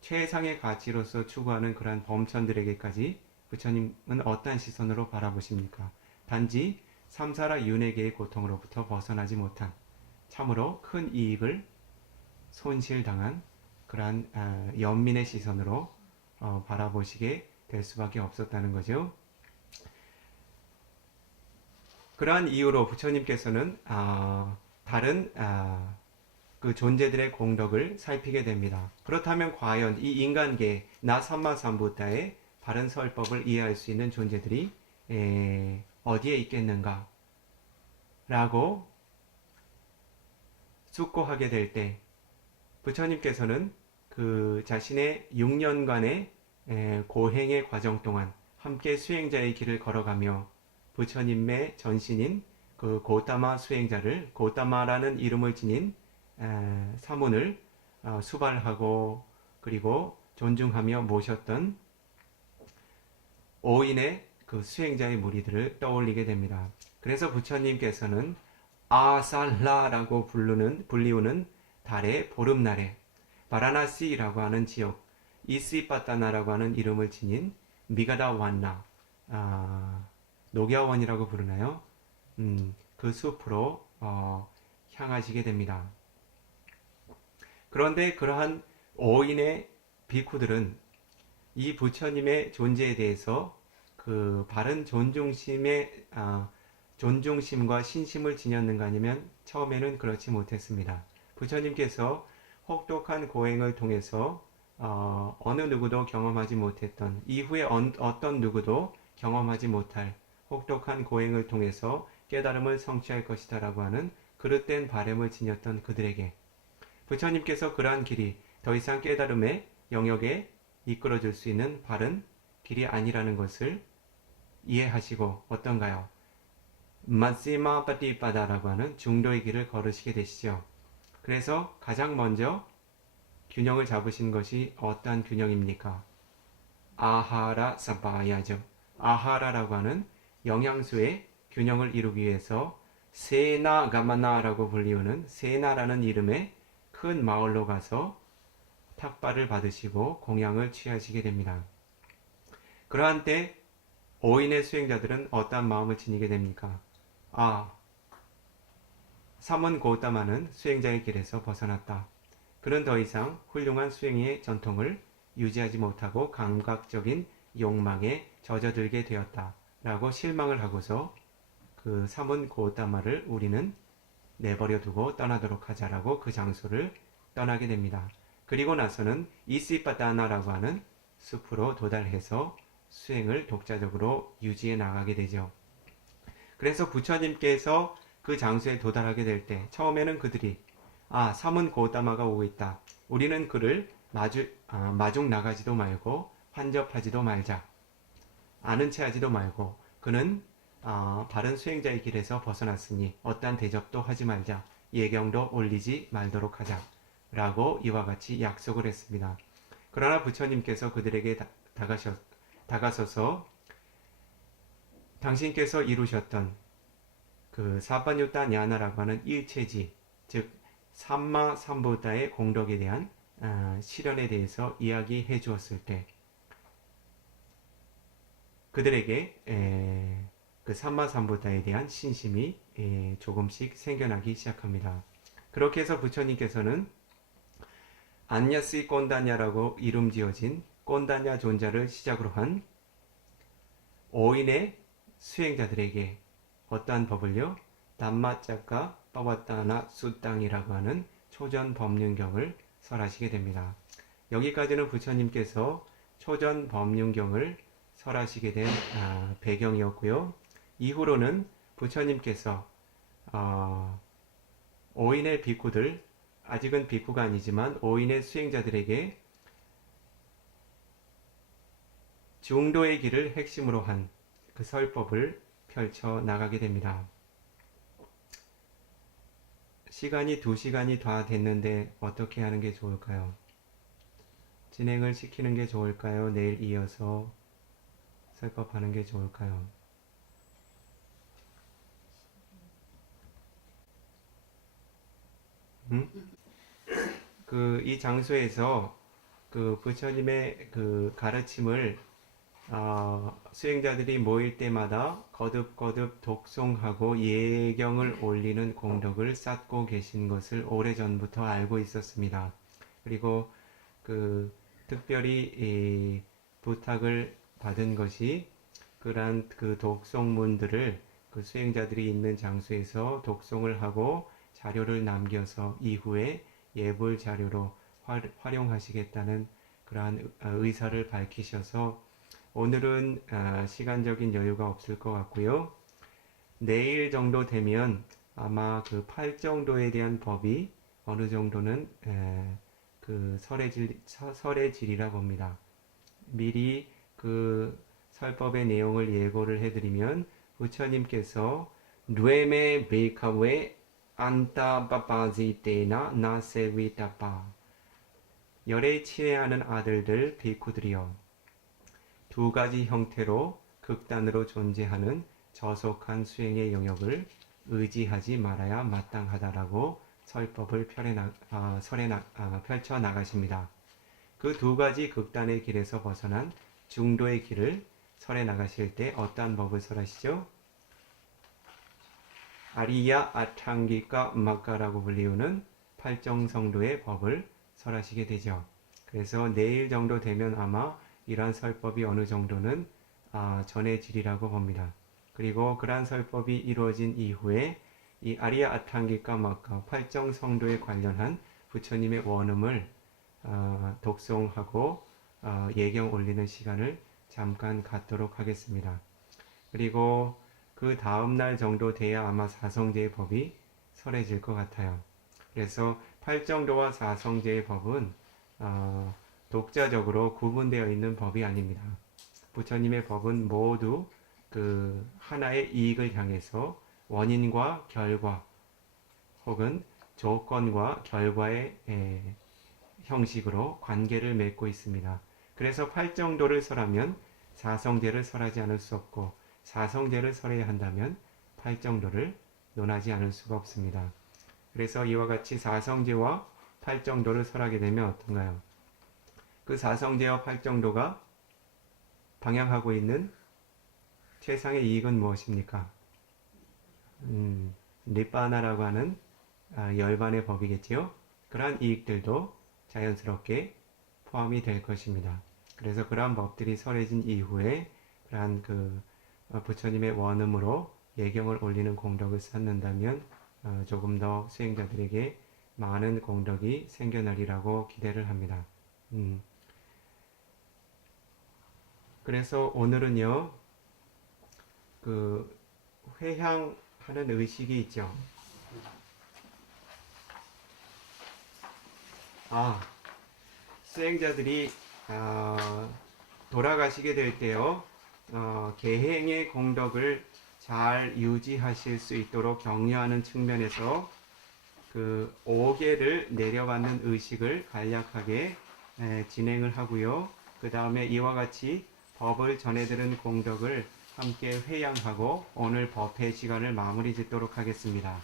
최상의 가치로서 추구하는 그러한 범천들에게까지 부처님은 어떠한 시선으로 바라보십니까? 단지 삼사라 윤회계의 고통으로부터 벗어나지 못한 참으로 큰 이익을 손실당한 그러한 연민의 시선으로 바라보시게 될 수밖에 없었다는 거죠. 그러한 이유로 부처님께서는 다른 그 존재들의 공덕을 살피게 됩니다. 그렇다면 과연 이 인간계 나 삼마삼부타의 바른 설법을 이해할 수 있는 존재들이 어디에 있겠는가? 라고 숙고하게 될 때 부처님께서는 그 자신의 6년간의 고행의 과정 동안 함께 수행자의 길을 걸어가며 부처님의 전신인 그 고타마 수행자를 고타마라는 이름을 지닌 사문을 수발하고 그리고 존중하며 모셨던 5인의 그 수행자의 무리들을 떠올리게 됩니다. 그래서 부처님께서는 아살라라고 불리우는 달의 보름날에 바라나시라고 하는 지역 이시파타나라고 하는 이름을 지닌 미가다완나 녹야원이라고 부르나요? 그 숲으로 향하시게 됩니다. 그런데 그러한 5인의 비쿠들은 이 부처님의 존재에 대해서 그 바른 존중심과 신심을 지녔는가 아니면 처음에는 그렇지 못했습니다. 부처님께서 혹독한 고행을 통해서 어느 누구도 경험하지 못했던 이후에 어떤 누구도 경험하지 못할 혹독한 고행을 통해서 깨달음을 성취할 것이다 라고 하는 그릇된 바램을 지녔던 그들에게 부처님께서 그러한 길이 더 이상 깨달음의 영역에 이끌어줄 수 있는 바른 길이 아니라는 것을 이해하시고 어떤가요? 마시마 파티파다라고 하는 중도의 길을 걸으시게 되시죠. 그래서 가장 먼저 균형을 잡으신 것이 어떠한 균형입니까? 아하라 사바야죠. 아하라라고 하는 영양소의 균형을 이루기 위해서 세나 가마나라고 불리우는 세나라는 이름의 큰 마을로 가서 탁발을 받으시고 공양을 취하시게 됩니다. 그러한 때 5인의 수행자들은 어떠한 마음을 지니게 됩니까? 사문 고다마는 수행자의 길에서 벗어났다. 그는 더 이상 훌륭한 수행의 전통을 유지하지 못하고 감각적인 욕망에 젖어들게 되었다. 라고 실망을 하고서 그 사문 고다마를 우리는 내버려 두고 떠나도록 하자라고 그 장소를 떠나게 됩니다. 그리고 나서는 이시파다나라고 하는 숲으로 도달해서 수행을 독자적으로 유지해 나가게 되죠. 그래서 부처님께서 그 장소에 도달하게 될 때 처음에는 그들이 사문 고다마가 오고 있다. 우리는 그를 마중 나가지도 말고 환접하지도 말자. 아는 체 하지도 말고 그는 바른 수행자의 길에서 벗어났으니 어떠한 대접도 하지 말자. 예경도 올리지 말도록 하자. 라고 이와 같이 약속을 했습니다. 그러나 부처님께서 그들에게 다가서서 당신께서 이루셨던 그 사파뉴타 냐나라고 하는 일체지, 즉 삼마 삼부타의 공덕에 대한 실현에 대해서 이야기해 주었을 때 그들에게 그 삼마 삼부타에 대한 신심이 조금씩 생겨나기 시작합니다. 그렇게 해서 부처님께서는 안냐스이 꼰다냐라고 이름 지어진 꼰다냐 존자를 시작으로 한 5인의 수행자들에게 어떠한 법을요? 담마짜까 빠와따나 수땅이라고 하는 초전 법륜경을 설하시게 됩니다. 여기까지는 부처님께서 초전 법륜경을 설하시게 된 배경이었고요. 이후로는 부처님께서 5인의 비쿠들, 아직은 비쿠가 아니지만 5인의 수행자들에게 중도의 길을 핵심으로 한 그 설법을 펼쳐 나가게 됩니다. 시간이 2시간이 다 됐는데 어떻게 하는 게 좋을까요? 진행을 시키는 게 좋을까요? 내일 이어서 설법하는 게 좋을까요? 이 장소에서 그 부처님의 그 가르침을 수행자들이 모일 때마다 거듭거듭 독송하고 예경을 올리는 공덕을 쌓고 계신 것을 오래전부터 알고 있었습니다. 그리고 특별히 부탁을 받은 것이 그러한 그 독송문들을 그 수행자들이 있는 장소에서 독송을 하고 자료를 남겨서 이후에 예불 자료로 활용하시겠다는 그러한 의사를 밝히셔서 오늘은 시간적인 여유가 없을 것 같고요. 내일 정도 되면 아마 그 8정도에 대한 법이 어느 정도는 그 설의 질이라 봅니다. 미리 그 설법의 내용을 예고를 해드리면 부처님께서 누에메 베이카웨 안타바바지테나 나세위타파 열에 친애하는 아들들 베이쿠들이여 2가지 형태로 극단으로 존재하는 저속한 수행의 영역을 의지하지 말아야 마땅하다라고 설법을 펼쳐 나가십니다. 그 2가지 극단의 길에서 벗어난 중도의 길을 설해 나가실 때 어떠한 법을 설하시죠? 아리야 아탕기카 마카라고 불리우는 8정성도의 법을 설하시게 되죠. 그래서 내일 정도 되면 아마 이러한 설법이 어느 정도는 전해지리라고 봅니다. 그리고 그러한 설법이 이루어진 이후에 이 아리야 아탕기카 마카 8정성도에 관련한 부처님의 원음을 독송하고 예경 올리는 시간을 잠깐 갖도록 하겠습니다. 그리고 그 다음날 정도 돼야 아마 사성제의 법이 설해질 것 같아요. 그래서 팔정도와 사성제의 법은 독자적으로 구분되어 있는 법이 아닙니다. 부처님의 법은 모두 그 하나의 이익을 향해서 원인과 결과 혹은 조건과 결과의 형식으로 관계를 맺고 있습니다. 그래서 팔정도를 설하면 사성제를 설하지 않을 수 없고 사성제를 설해야 한다면 팔정도를 논하지 않을 수가 없습니다. 그래서 이와 같이 사성제와 팔정도를 설하게 되면 어떤가요? 그 사성제와 팔정도가 방향하고 있는 최상의 이익은 무엇입니까? 니빠나라고 하는 열반의 법이겠지요. 그러한 이익들도 자연스럽게 포함이 될 것입니다. 그래서 그러한 법들이 설해진 이후에 그러한 부처님의 원음으로 예경을 올리는 공덕을 쌓는다면 조금 더 수행자들에게 많은 공덕이 생겨나리라고 기대를 합니다. 그래서 오늘은요, 회향하는 의식이 있죠. 수행자들이 돌아가시게 될 때요, 계행의 공덕을 잘 유지하실 수 있도록 격려하는 측면에서 그 5개를 내려받는 의식을 간략하게 진행을 하고요. 그 다음에 이와 같이 법을 전해들은 공덕을 함께 회양하고 오늘 법회 시간을 마무리 짓도록 하겠습니다.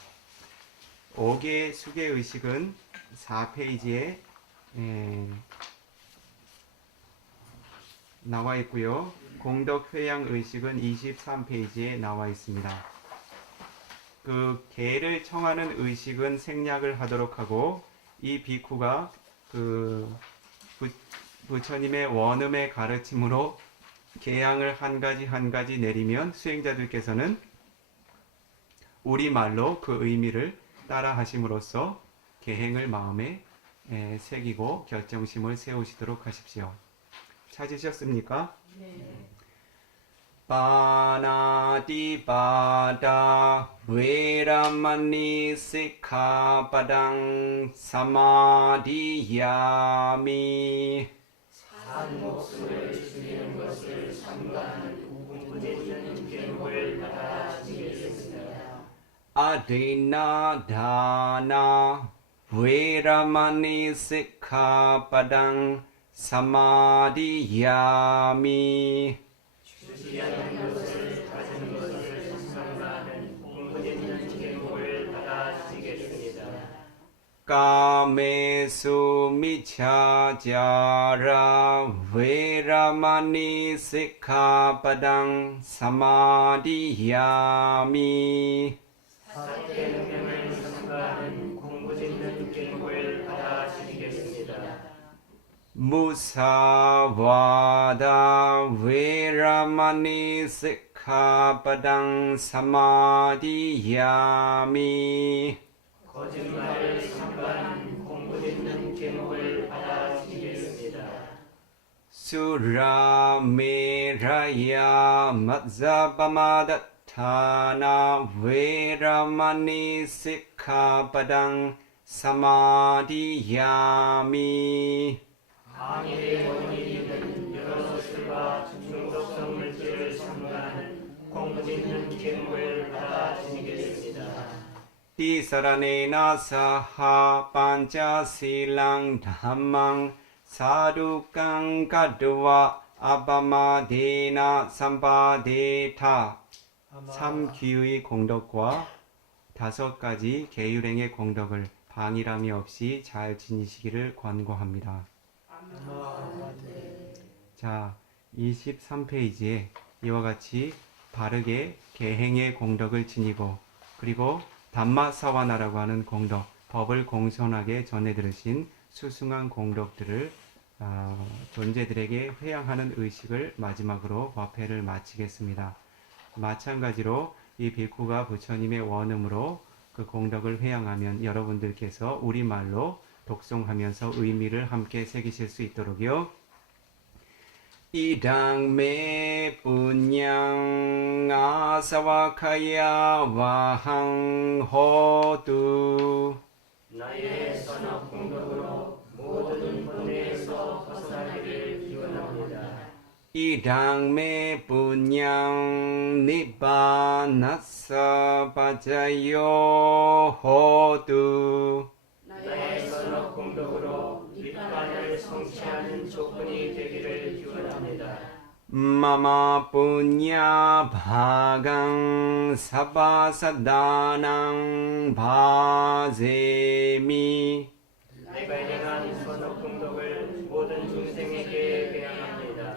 5개의 수계 의식은 4페이지에 나와 있고요. 공덕 회양 의식은 23페이지에 나와 있습니다. 그 계를 청하는 의식은 생략을 하도록 하고 이 비쿠가 부처님의 원음의 가르침으로 계양을 한 가지 내리면 수행자들께서는 우리말로 그 의미를 따라 하심으로써 계행을 마음에 새기고 결정심을 세우시도록 하십시오. 찾으셨습니까? 네. 파나티파타 웨라마니 시카파당 사마디야미. 산 목숨을 죽이는 것을 삼가하는 공부되는 계획을 받아 지겠습니다. 아디나다나 웨라마니 시카파당 사마디야미. 주시하는 것을 가진 것을 삼가하는 공부되는 계획을 받아 지겠습니다. 까메수 미차자라 웨라마니 시카파당 사마디야미. 사태명령을 삼가하는 공부되는 계획을 받아 지겠습니다. 무사와다 웨라마니 시카파당 사마디야미. 거짓말을 삼가하는 공부되는 계획을 받아 지겠습니다. 수라메라야 맞자바마다타나 웨라마니 시카파당 사마디야미. 방해의 원인이 있는 여러 것들과 중독성 물질을 삼가하는 공부되는 계획을 받아 지겠습니다. 티사라네나 사하 판차실랑 담망 사두깡 가드와 아바마데나 삼바데타. 3귀의 공덕과 5가지 계율행의 공덕을 방일함이 없이 잘 지니시기를 권고합니다. 자, 23페이지에 이와 같이 바르게 계행의 공덕을 지니고 그리고 담마사와나라고 하는 공덕, 법을 공손하게 전해 들으신 수승한 공덕들을 존재들에게 회양하는 의식을 마지막으로 법회를 마치겠습니다. 마찬가지로 이 비쿠가 부처님의 원음으로 그 공덕을 회양하면 여러분들께서 우리말로 독송하면서 의미를 함께 새기실 수 있도록요. Idang me punyang asavakaya vahang hotu. 나의 선악 공덕으로 모든 분해에서 벗어나기를 기원합니다. Idang me punyang nibbanassa pajayo hotu. 나의 선악 공덕으로 니판을 성취하는 조건이 되기를 기원합니다. Mama punya bhagang sabbasadanang bhajemi. 내가 행한 선악 공덕을 모든 중생에게 배양합니다.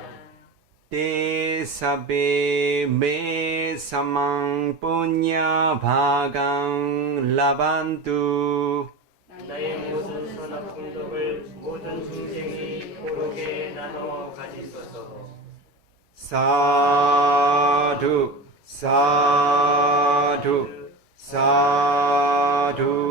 Te sabe me samang punya bhagang labantu. 나의 모든 선악 공덕을 모든 중생이 고르게 나눠 가지소서. Sadhu, sadhu, sadhu.